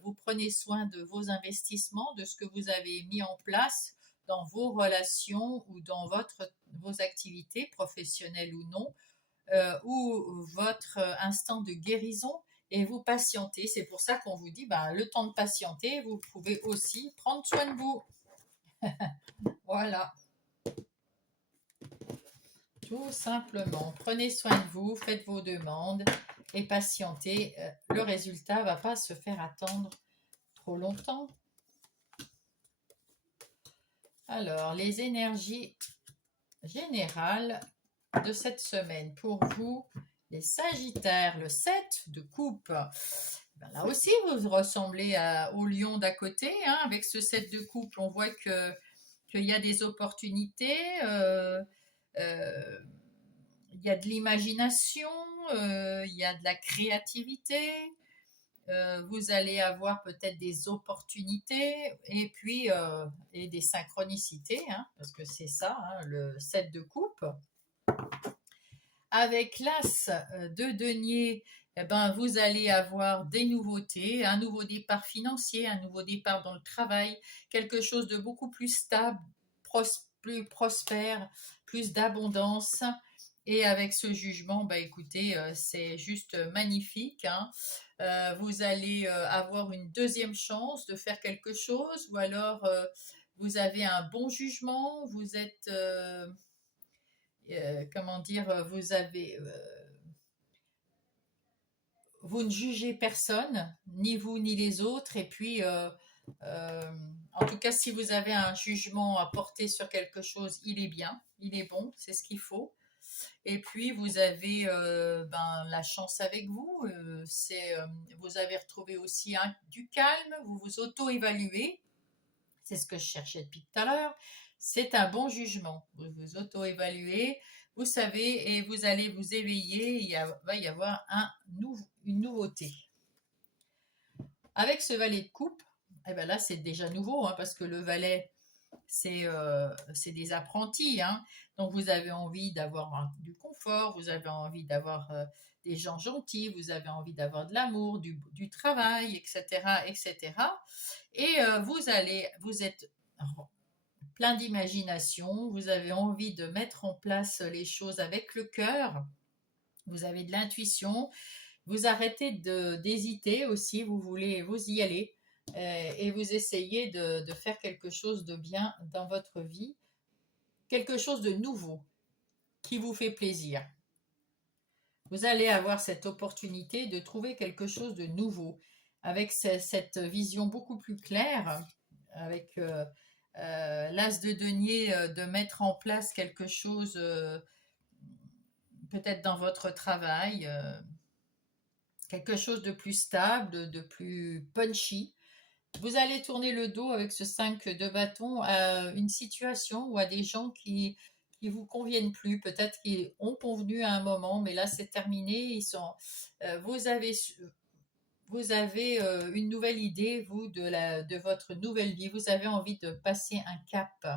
vous prenez soin de vos investissements, de ce que vous avez mis en place dans vos relations ou dans vos activités professionnelles ou non, ou votre instant de guérison. Et vous patientez. C'est pour ça qu'on vous dit, le temps de patienter, vous pouvez aussi prendre soin de vous. Voilà. Tout simplement, prenez soin de vous, faites vos demandes et patientez. Le résultat ne va pas se faire attendre trop longtemps. Alors, les énergies générales de cette semaine pour vous, les Sagittaires, le 7 de coupe. Ben là aussi, vous ressemblez au lion d'à côté. Hein. Avec ce 7 de coupe, on voit qu'il y a des opportunités, il y a de l'imagination, il y a de la créativité. Vous allez avoir peut-être des opportunités et puis et des synchronicités, hein, parce que c'est ça, hein, le 7 de coupe. Avec l'As de denier, eh ben, vous allez avoir des nouveautés, un nouveau départ financier, un nouveau départ dans le travail, quelque chose de beaucoup plus stable, plus prospère, plus d'abondance. Et avec ce jugement, bah écoutez, c'est juste magnifique. Hein. Vous allez avoir une deuxième chance de faire quelque chose, ou alors vous avez un bon jugement, vous êtes, comment dire, vous ne jugez personne, ni vous ni les autres, et puis euh, en tout cas, si vous avez un jugement à porter sur quelque chose, il est bien, il est bon, c'est ce qu'il faut. Et puis, vous avez la chance avec vous. Vous avez retrouvé aussi du calme, vous vous auto-évaluez. C'est ce que je cherchais depuis tout à l'heure. C'est un bon jugement. Vous vous auto-évaluez, vous savez, et vous allez vous éveiller. Va y avoir une nouveauté. Avec ce valet de coupe, eh ben là, c'est déjà nouveau, hein, parce que le valet, c'est des apprentis. Hein. Donc, vous avez envie d'avoir du confort, vous avez envie d'avoir des gens gentils, vous avez envie d'avoir de l'amour, du travail, etc., etc. Et vous êtes plein d'imagination, vous avez envie de mettre en place les choses avec le cœur, vous avez de l'intuition, vous arrêtez d'hésiter aussi, vous y allez et vous essayez de faire quelque chose de bien dans votre vie, quelque chose de nouveau qui vous fait plaisir. Vous allez avoir cette opportunité de trouver quelque chose de nouveau avec cette vision beaucoup plus claire, avec l'as de denier, de mettre en place quelque chose peut-être dans votre travail, quelque chose de plus stable, de plus punchy. Vous allez tourner le dos avec ce 5 de bâton à une situation ou à des gens qui vous conviennent plus, peut-être qu'ils ont convenu à un moment, mais là c'est terminé. Vous avez, une nouvelle idée, vous, de votre nouvelle vie. Vous avez envie de passer un cap,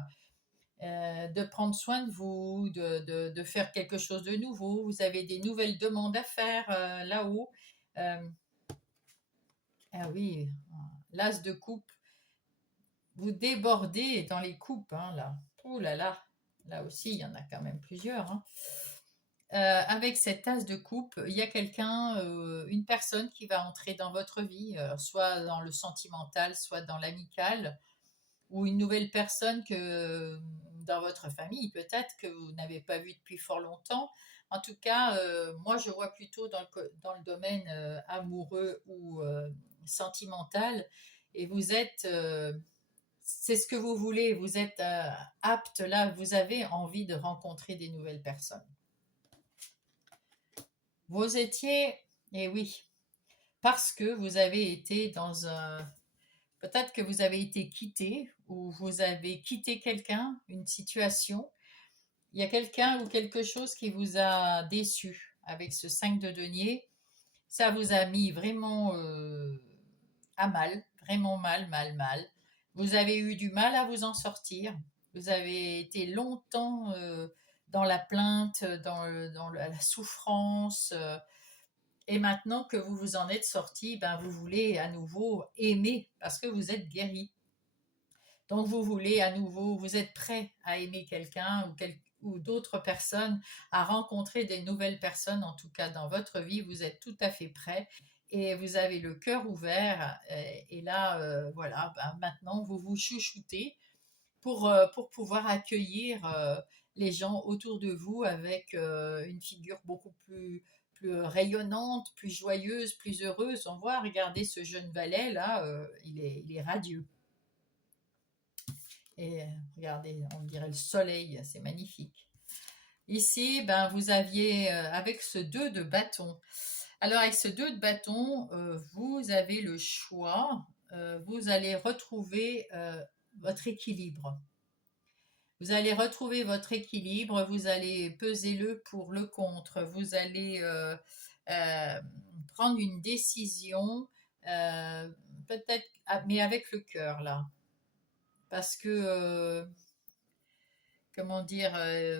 de prendre soin de vous, de faire quelque chose de nouveau. Vous avez des nouvelles demandes à faire là-haut. Euh, ah oui, l'as de coupe. Vous débordez dans les coupes, hein, là. Ouh là là, là aussi, il y en a quand même plusieurs. Hein. Avec cette as de coupe, il y a quelqu'un, une personne qui va entrer dans votre vie, soit dans le sentimental, soit dans l'amical, ou une nouvelle personne que dans votre famille, peut-être que vous n'avez pas vu depuis fort longtemps. En tout cas, moi, je vois plutôt dans le domaine amoureux ou sentimental, et c'est ce que vous voulez, vous êtes apte là, vous avez envie de rencontrer des nouvelles personnes. Vous étiez, eh oui, parce que vous avez été peut-être que vous avez été quitté ou vous avez quitté quelqu'un, une situation. Il y a quelqu'un ou quelque chose qui vous a déçu avec ce 5 de denier. Ça vous a mis vraiment à mal, vraiment mal, mal, mal. Vous avez eu du mal à vous en sortir. Vous avez été longtemps dans la plainte, dans la souffrance. Et maintenant que vous vous en êtes sorti, ben vous voulez à nouveau aimer parce que vous êtes guéri. Donc vous voulez à nouveau, vous êtes prêt à aimer quelqu'un ou d'autres personnes, à rencontrer des nouvelles personnes, en tout cas dans votre vie, vous êtes tout à fait prêt et vous avez le cœur ouvert. Et là, voilà, ben maintenant vous vous chouchoutez pour pouvoir accueillir les gens autour de vous avec une figure beaucoup plus rayonnante, plus joyeuse, plus heureuse. On voit, regardez ce jeune valet là, il est radieux. Et regardez, on dirait le soleil, c'est magnifique. Ici, ben, vous aviez avec ce 2 de bâton. Alors avec ce 2 de bâton, vous avez le choix, vous allez retrouver votre équilibre. Vous allez retrouver votre équilibre, vous allez peser le pour, le contre, vous allez euh, prendre une décision, euh, peut-être, mais avec le cœur là. Parce que, comment dire,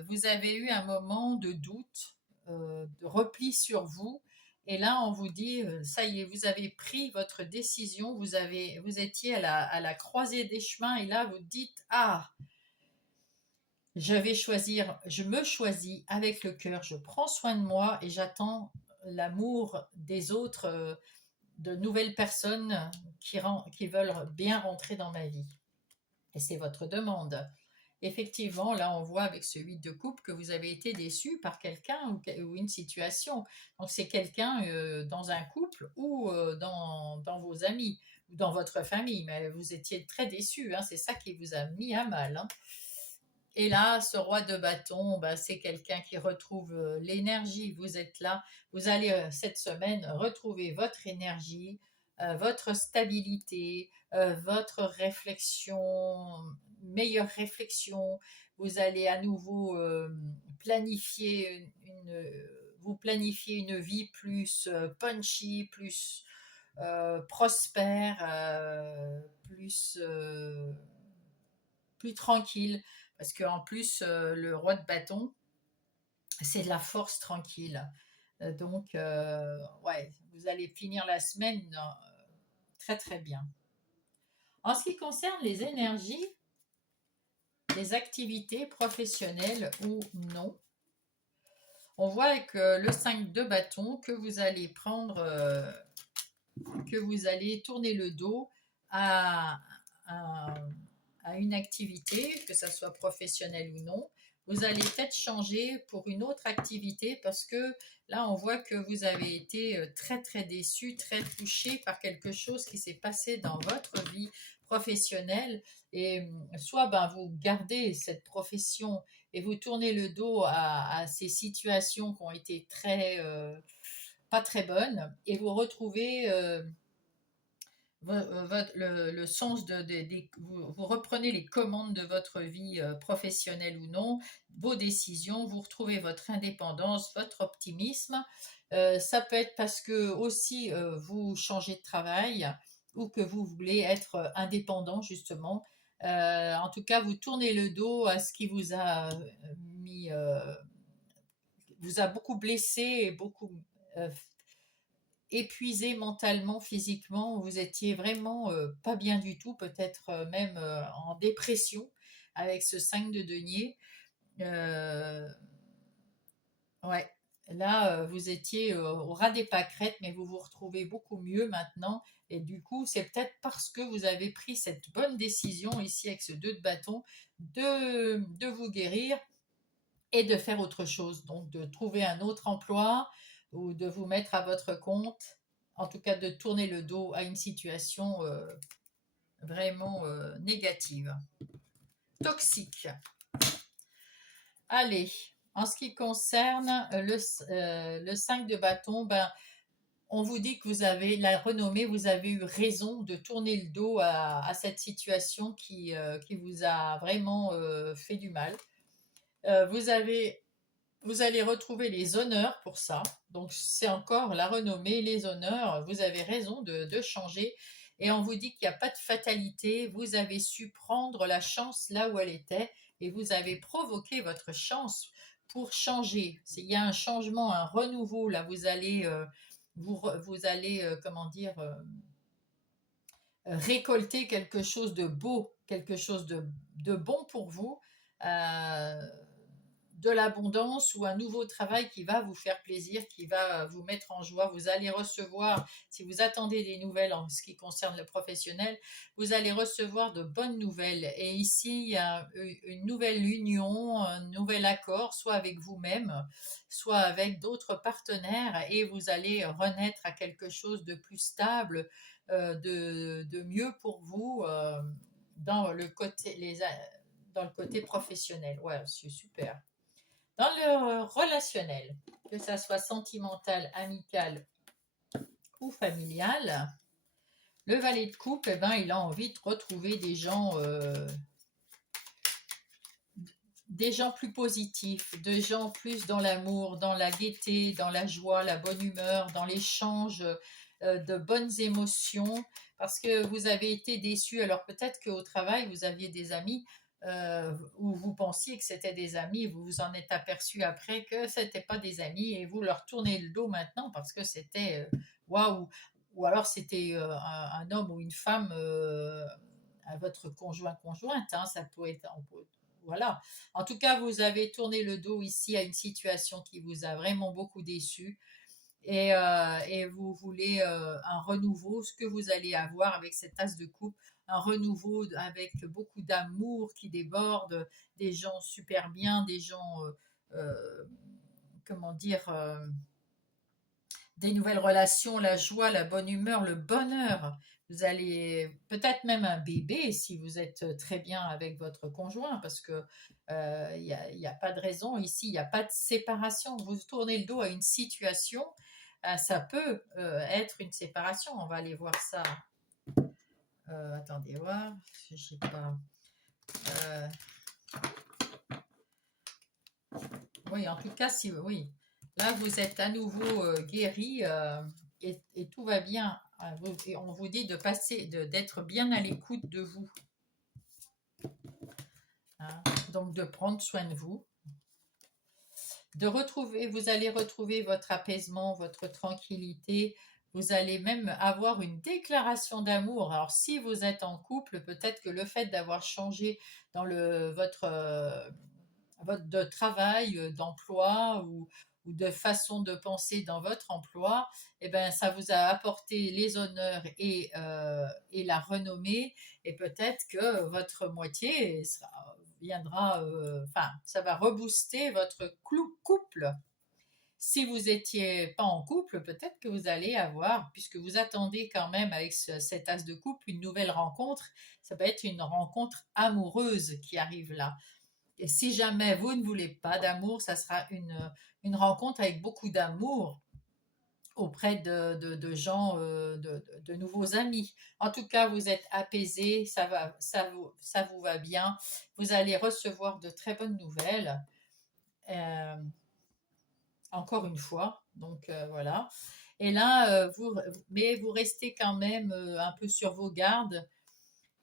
vous avez eu un moment de doute, de repli sur vous. Et là, on vous dit, ça y est, vous avez pris votre décision, vous étiez à la croisée des chemins, et là, vous dites, ah, je vais choisir, je me choisis avec le cœur, je prends soin de moi et j'attends l'amour des autres, de nouvelles personnes qui veulent bien rentrer dans ma vie. Et c'est votre demande. Effectivement, là, on voit avec ce 8 de coupe que vous avez été déçu par quelqu'un ou une situation. Donc, c'est quelqu'un dans un couple ou dans vos amis ou dans votre famille. Mais vous étiez très déçu, hein, c'est ça qui vous a mis à mal, hein. Et là, ce roi de bâton, ben, c'est quelqu'un qui retrouve l'énergie. Vous êtes là, vous allez cette semaine retrouver votre énergie, votre stabilité, votre réflexion, meilleure réflexion. Vous allez à nouveau planifier vous planifiez une vie plus punchy, plus prospère, plus tranquille. Parce qu'en plus, le roi de bâton, c'est de la force tranquille. Donc, ouais, vous allez finir la semaine très très bien. En ce qui concerne les énergies, les activités professionnelles ou non, on voit avec le 5 de bâton que vous allez prendre, que vous allez tourner le dos à, à, à une activité, que ça soit professionnelle ou non. Vous allez peut-être changer pour une autre activité parce que là, on voit que vous avez été très, très déçu, très touché par quelque chose qui s'est passé dans votre vie professionnelle. Et soit ben, vous gardez cette profession et vous tournez le dos à ces situations qui ont été pas très bonnes et vous retrouvez le sens vous reprenez les commandes de votre vie professionnelle ou non, vos décisions, vous retrouvez votre indépendance, votre optimisme. Ça peut être parce que aussi vous changez de travail ou que vous voulez être indépendant justement. En tout cas, vous tournez le dos à ce qui mis, vous a beaucoup blessé et beaucoup euh, épuisé mentalement, physiquement, vous étiez vraiment pas bien du tout, peut-être même en dépression avec ce 5 de denier. Euh, ouais, là, vous étiez au ras des pâquerettes, mais vous vous retrouvez beaucoup mieux maintenant. Et du coup, c'est peut-être parce que vous avez pris cette bonne décision ici avec ce 2 de bâton de vous guérir et de faire autre chose. Donc, de trouver un autre emploi ou de vous mettre à votre compte. En tout cas, de tourner le dos à une situation vraiment négative, toxique. Allez, en ce qui concerne le 5 de bâton, ben, on vous dit que vous avez la renommée, vous avez eu raison de tourner le dos à cette situation qui vous a vraiment fait du mal. Vous avez Vous allez retrouver les honneurs pour ça. Donc, c'est encore la renommée, les honneurs. Vous avez raison de changer. Et on vous dit qu'il n'y a pas de fatalité. Vous avez su prendre la chance là où elle était et vous avez provoqué votre chance pour changer. Il y a un changement, un renouveau. Là, vous allez comment dire, récolter quelque chose de beau, quelque chose de bon pour vous. Euh, de l'abondance ou un nouveau travail qui va vous faire plaisir, qui va vous mettre en joie. Vous allez recevoir, si vous attendez des nouvelles en ce qui concerne le professionnel, vous allez recevoir de bonnes nouvelles. Et ici, il y a une nouvelle union, un nouvel accord, soit avec vous-même, soit avec d'autres partenaires, et vous allez renaître à quelque chose de plus stable, de mieux pour vous. dans le côté, dans le côté professionnel. Ouais, c'est super. Dans le relationnel, que ça soit sentimental, amical ou familial, le valet de coupe, eh ben, il a envie de retrouver des gens plus positifs, des gens plus dans l'amour, dans la gaieté, dans la joie, la bonne humeur, dans l'échange de bonnes émotions, parce que vous avez été déçu. Alors peut-être qu'au travail, vous aviez des amis où vous pensiez que c'était des amis, vous vous en êtes aperçu après que ce n'était pas des amis et vous leur tournez le dos maintenant parce que c'était waouh, ou alors c'était un homme ou une femme à votre conjointe, hein, ça peut être, voilà. En tout cas, vous avez tourné le dos ici à une situation qui vous a vraiment beaucoup déçu et vous voulez un renouveau, ce que vous allez avoir avec cette tasse de coupe, un renouveau avec beaucoup d'amour qui déborde, des gens super bien, des gens, comment dire, des nouvelles relations, la joie, la bonne humeur, le bonheur. Vous allez peut-être même un bébé si vous êtes très bien avec votre conjoint, parce que il y a pas de raison ici, il n'y a pas de séparation. Vous tournez le dos à une situation, ça peut être une séparation. On va aller voir ça. Attendez voir, je sais pas. Euh, oui, en tout cas, si oui, là vous êtes à nouveau guéri et tout va bien. Et on vous dit de passer, d'être bien à l'écoute de vous, hein. Donc de prendre soin de vous, de retrouver, vous allez retrouver votre apaisement, votre tranquillité. Vous allez même avoir une déclaration d'amour. Alors si vous êtes en couple, peut-être que le fait d'avoir changé dans votre de travail, d'emploi ou de façon de penser dans votre emploi, eh ben, ça vous a apporté les honneurs et la renommée, et peut-être que votre moitié viendra, enfin, ça va rebooster votre couple. Si vous n'étiez pas en couple, peut-être que vous allez avoir, puisque vous attendez quand même avec cet as de couple, une nouvelle rencontre. Ça peut être une rencontre amoureuse qui arrive là. Et si jamais vous ne voulez pas d'amour, ça sera une rencontre avec beaucoup d'amour auprès de gens, de nouveaux amis. En tout cas, vous êtes apaisé, ça vous va bien. Vous allez recevoir de très bonnes nouvelles, euh, encore une fois. Donc voilà. Et là, mais vous restez quand même un peu sur vos gardes.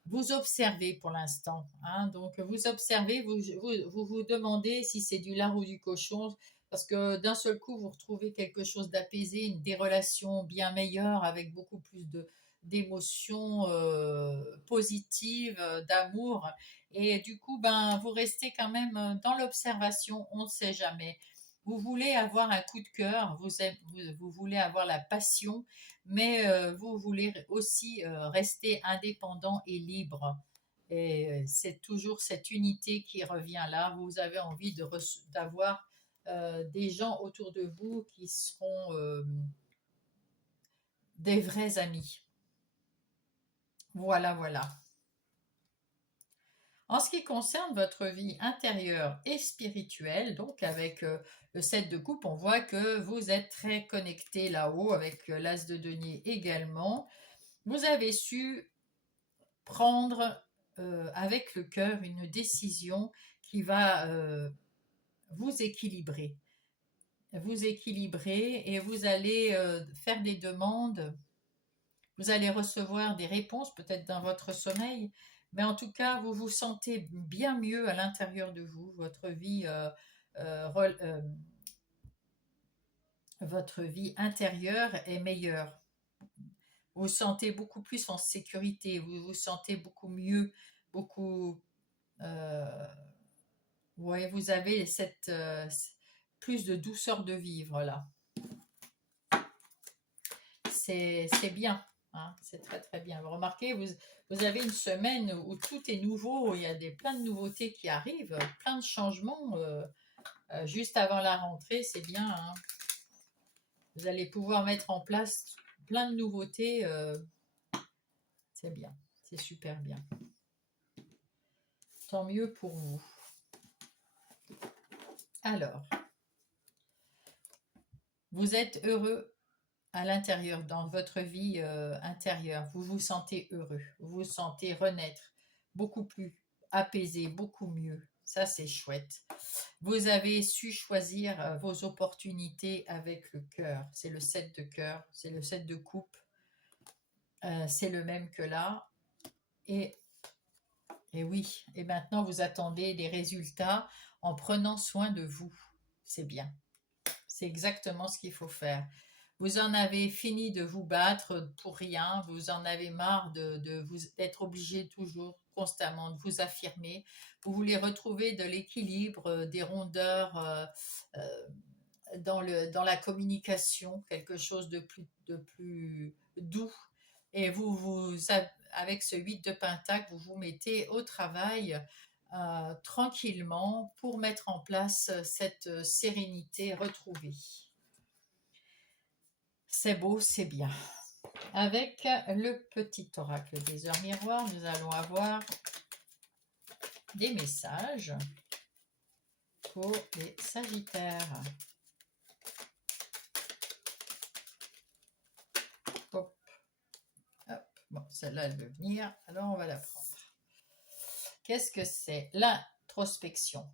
Vous observez pour l'instant, hein, donc vous observez, vous demandez si c'est du lard ou du cochon, parce que d'un seul coup, vous retrouvez quelque chose d'apaisé, des relations bien meilleures avec beaucoup plus d'émotions positives, d'amour. Et du coup, ben, vous restez quand même dans l'observation, on ne sait jamais. Vous voulez avoir un coup de cœur, vous voulez avoir la passion, mais vous voulez aussi rester indépendant et libre. Et c'est toujours cette unité qui revient là. Vous avez envie d'avoir des gens autour de vous qui seront des vrais amis. Voilà, voilà. En ce qui concerne votre vie intérieure et spirituelle, donc avec le 7 de coupe, on voit que vous êtes très connecté là-haut avec l'as de denier également. Vous avez su prendre avec le cœur une décision qui va vous équilibrer. Vous équilibrer et vous allez faire des demandes, vous allez recevoir des réponses peut-être dans votre sommeil, mais en tout cas, vous vous sentez bien mieux à l'intérieur de vous, euh, euh, votre vie intérieure est meilleure. Vous vous sentez beaucoup plus en sécurité, vous vous sentez beaucoup mieux, beaucoup euh, ouais, vous avez cette plus de douceur de vivre là. C'est bien, hein, c'est très très bien. Vous remarquez, vous avez une semaine où tout est nouveau, il y a plein de nouveautés qui arrivent, plein de changements juste avant la rentrée, c'est bien, hein. Vous allez pouvoir mettre en place plein de nouveautés, c'est bien, c'est super bien. tant mieux pour vous. Alors, vous êtes heureux à l'intérieur, dans votre vie intérieure. Vous vous sentez heureux, vous vous sentez renaître, beaucoup plus apaisé, beaucoup mieux. Ça, c'est chouette. Vous avez su choisir vos opportunités avec le cœur. C'est le 7 de cœur, c'est le 7 de coupe. C'est le même que là. Et oui, et maintenant vous attendez des résultats en prenant soin de vous. C'est bien. C'est exactement ce qu'il faut faire. Vous en avez fini de vous battre pour rien, vous en avez marre d'être obligé toujours, constamment, de vous affirmer. Vous voulez retrouver de l'équilibre, des rondeurs dans la communication, quelque chose de plus doux. Et avec ce 8 de Pentacle, vous vous mettez au travail tranquillement pour mettre en place cette sérénité retrouvée. C'est beau, c'est bien. Avec le petit oracle des heures miroirs, nous allons avoir des messages pour les Sagittaires. Hop, hop. Bon, celle-là, elle veut venir, alors on va la prendre. Qu'est-ce que c'est? L'introspection.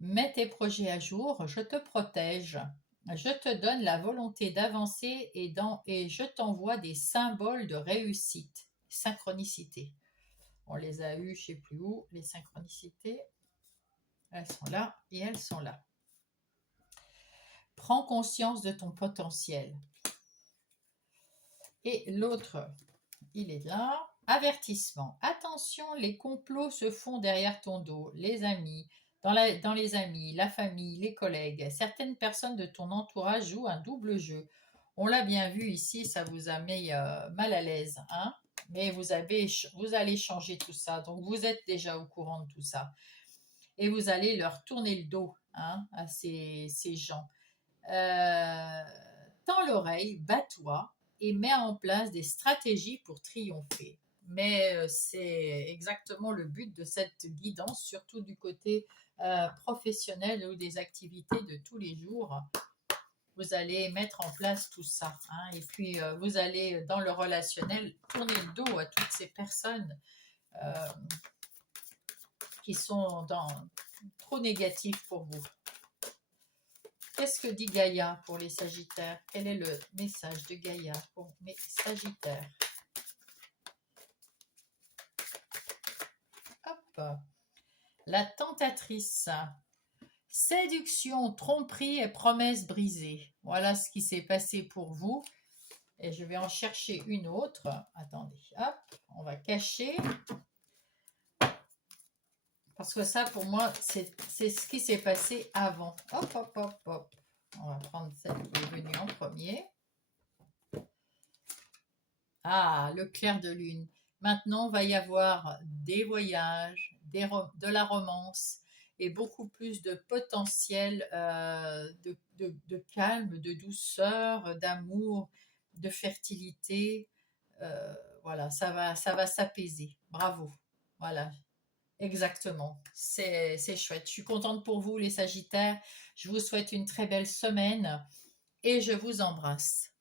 Mets tes projets à jour, je te protège. Je te donne la volonté d'avancer et je t'envoie des symboles de réussite, synchronicité. On les a eus, je ne sais plus où, les synchronicités. Elles sont là et elles sont là. Prends conscience de ton potentiel. Et l'autre, il est là. Avertissement. Attention, les complots se font derrière ton dos. Les amis, dans les amis, la famille, les collègues. Certaines personnes de ton entourage jouent un double jeu. On l'a bien vu ici, ça vous a mis mal à l'aise, hein? Mais vous allez changer tout ça. Donc, vous êtes déjà au courant de tout ça. Et vous allez leur tourner le dos, hein, à ces gens. Tends l'oreille, bats-toi et mets en place des stratégies pour triompher. Mais c'est exactement le but de cette guidance, surtout du côté professionnel ou des activités de tous les jours. Vous allez mettre en place tout ça, hein, et puis vous allez, dans le relationnel, tourner le dos à toutes ces personnes qui sont trop négatives pour vous. Qu'est-ce que dit Gaïa pour les Sagittaires? Quel est le message de Gaïa pour mes Sagittaires? Hop. La tentatrice. Séduction, tromperie et promesse brisée. Voilà ce qui s'est passé pour vous. Et je vais en chercher une autre. Attendez, hop, on va cacher. Parce que ça, pour moi, c'est ce qui s'est passé avant. Hop, hop, hop, hop. On va prendre celle qui est venue en premier. Ah, le clair de lune. Maintenant, il va y avoir des voyages, de la romance et beaucoup plus de potentiel de calme, de douceur, d'amour, de fertilité. Voilà, ça va s'apaiser. Bravo. Voilà. Exactement, c'est chouette. Je suis contente pour vous les Sagittaires. Je vous souhaite une très belle semaine et je vous embrasse.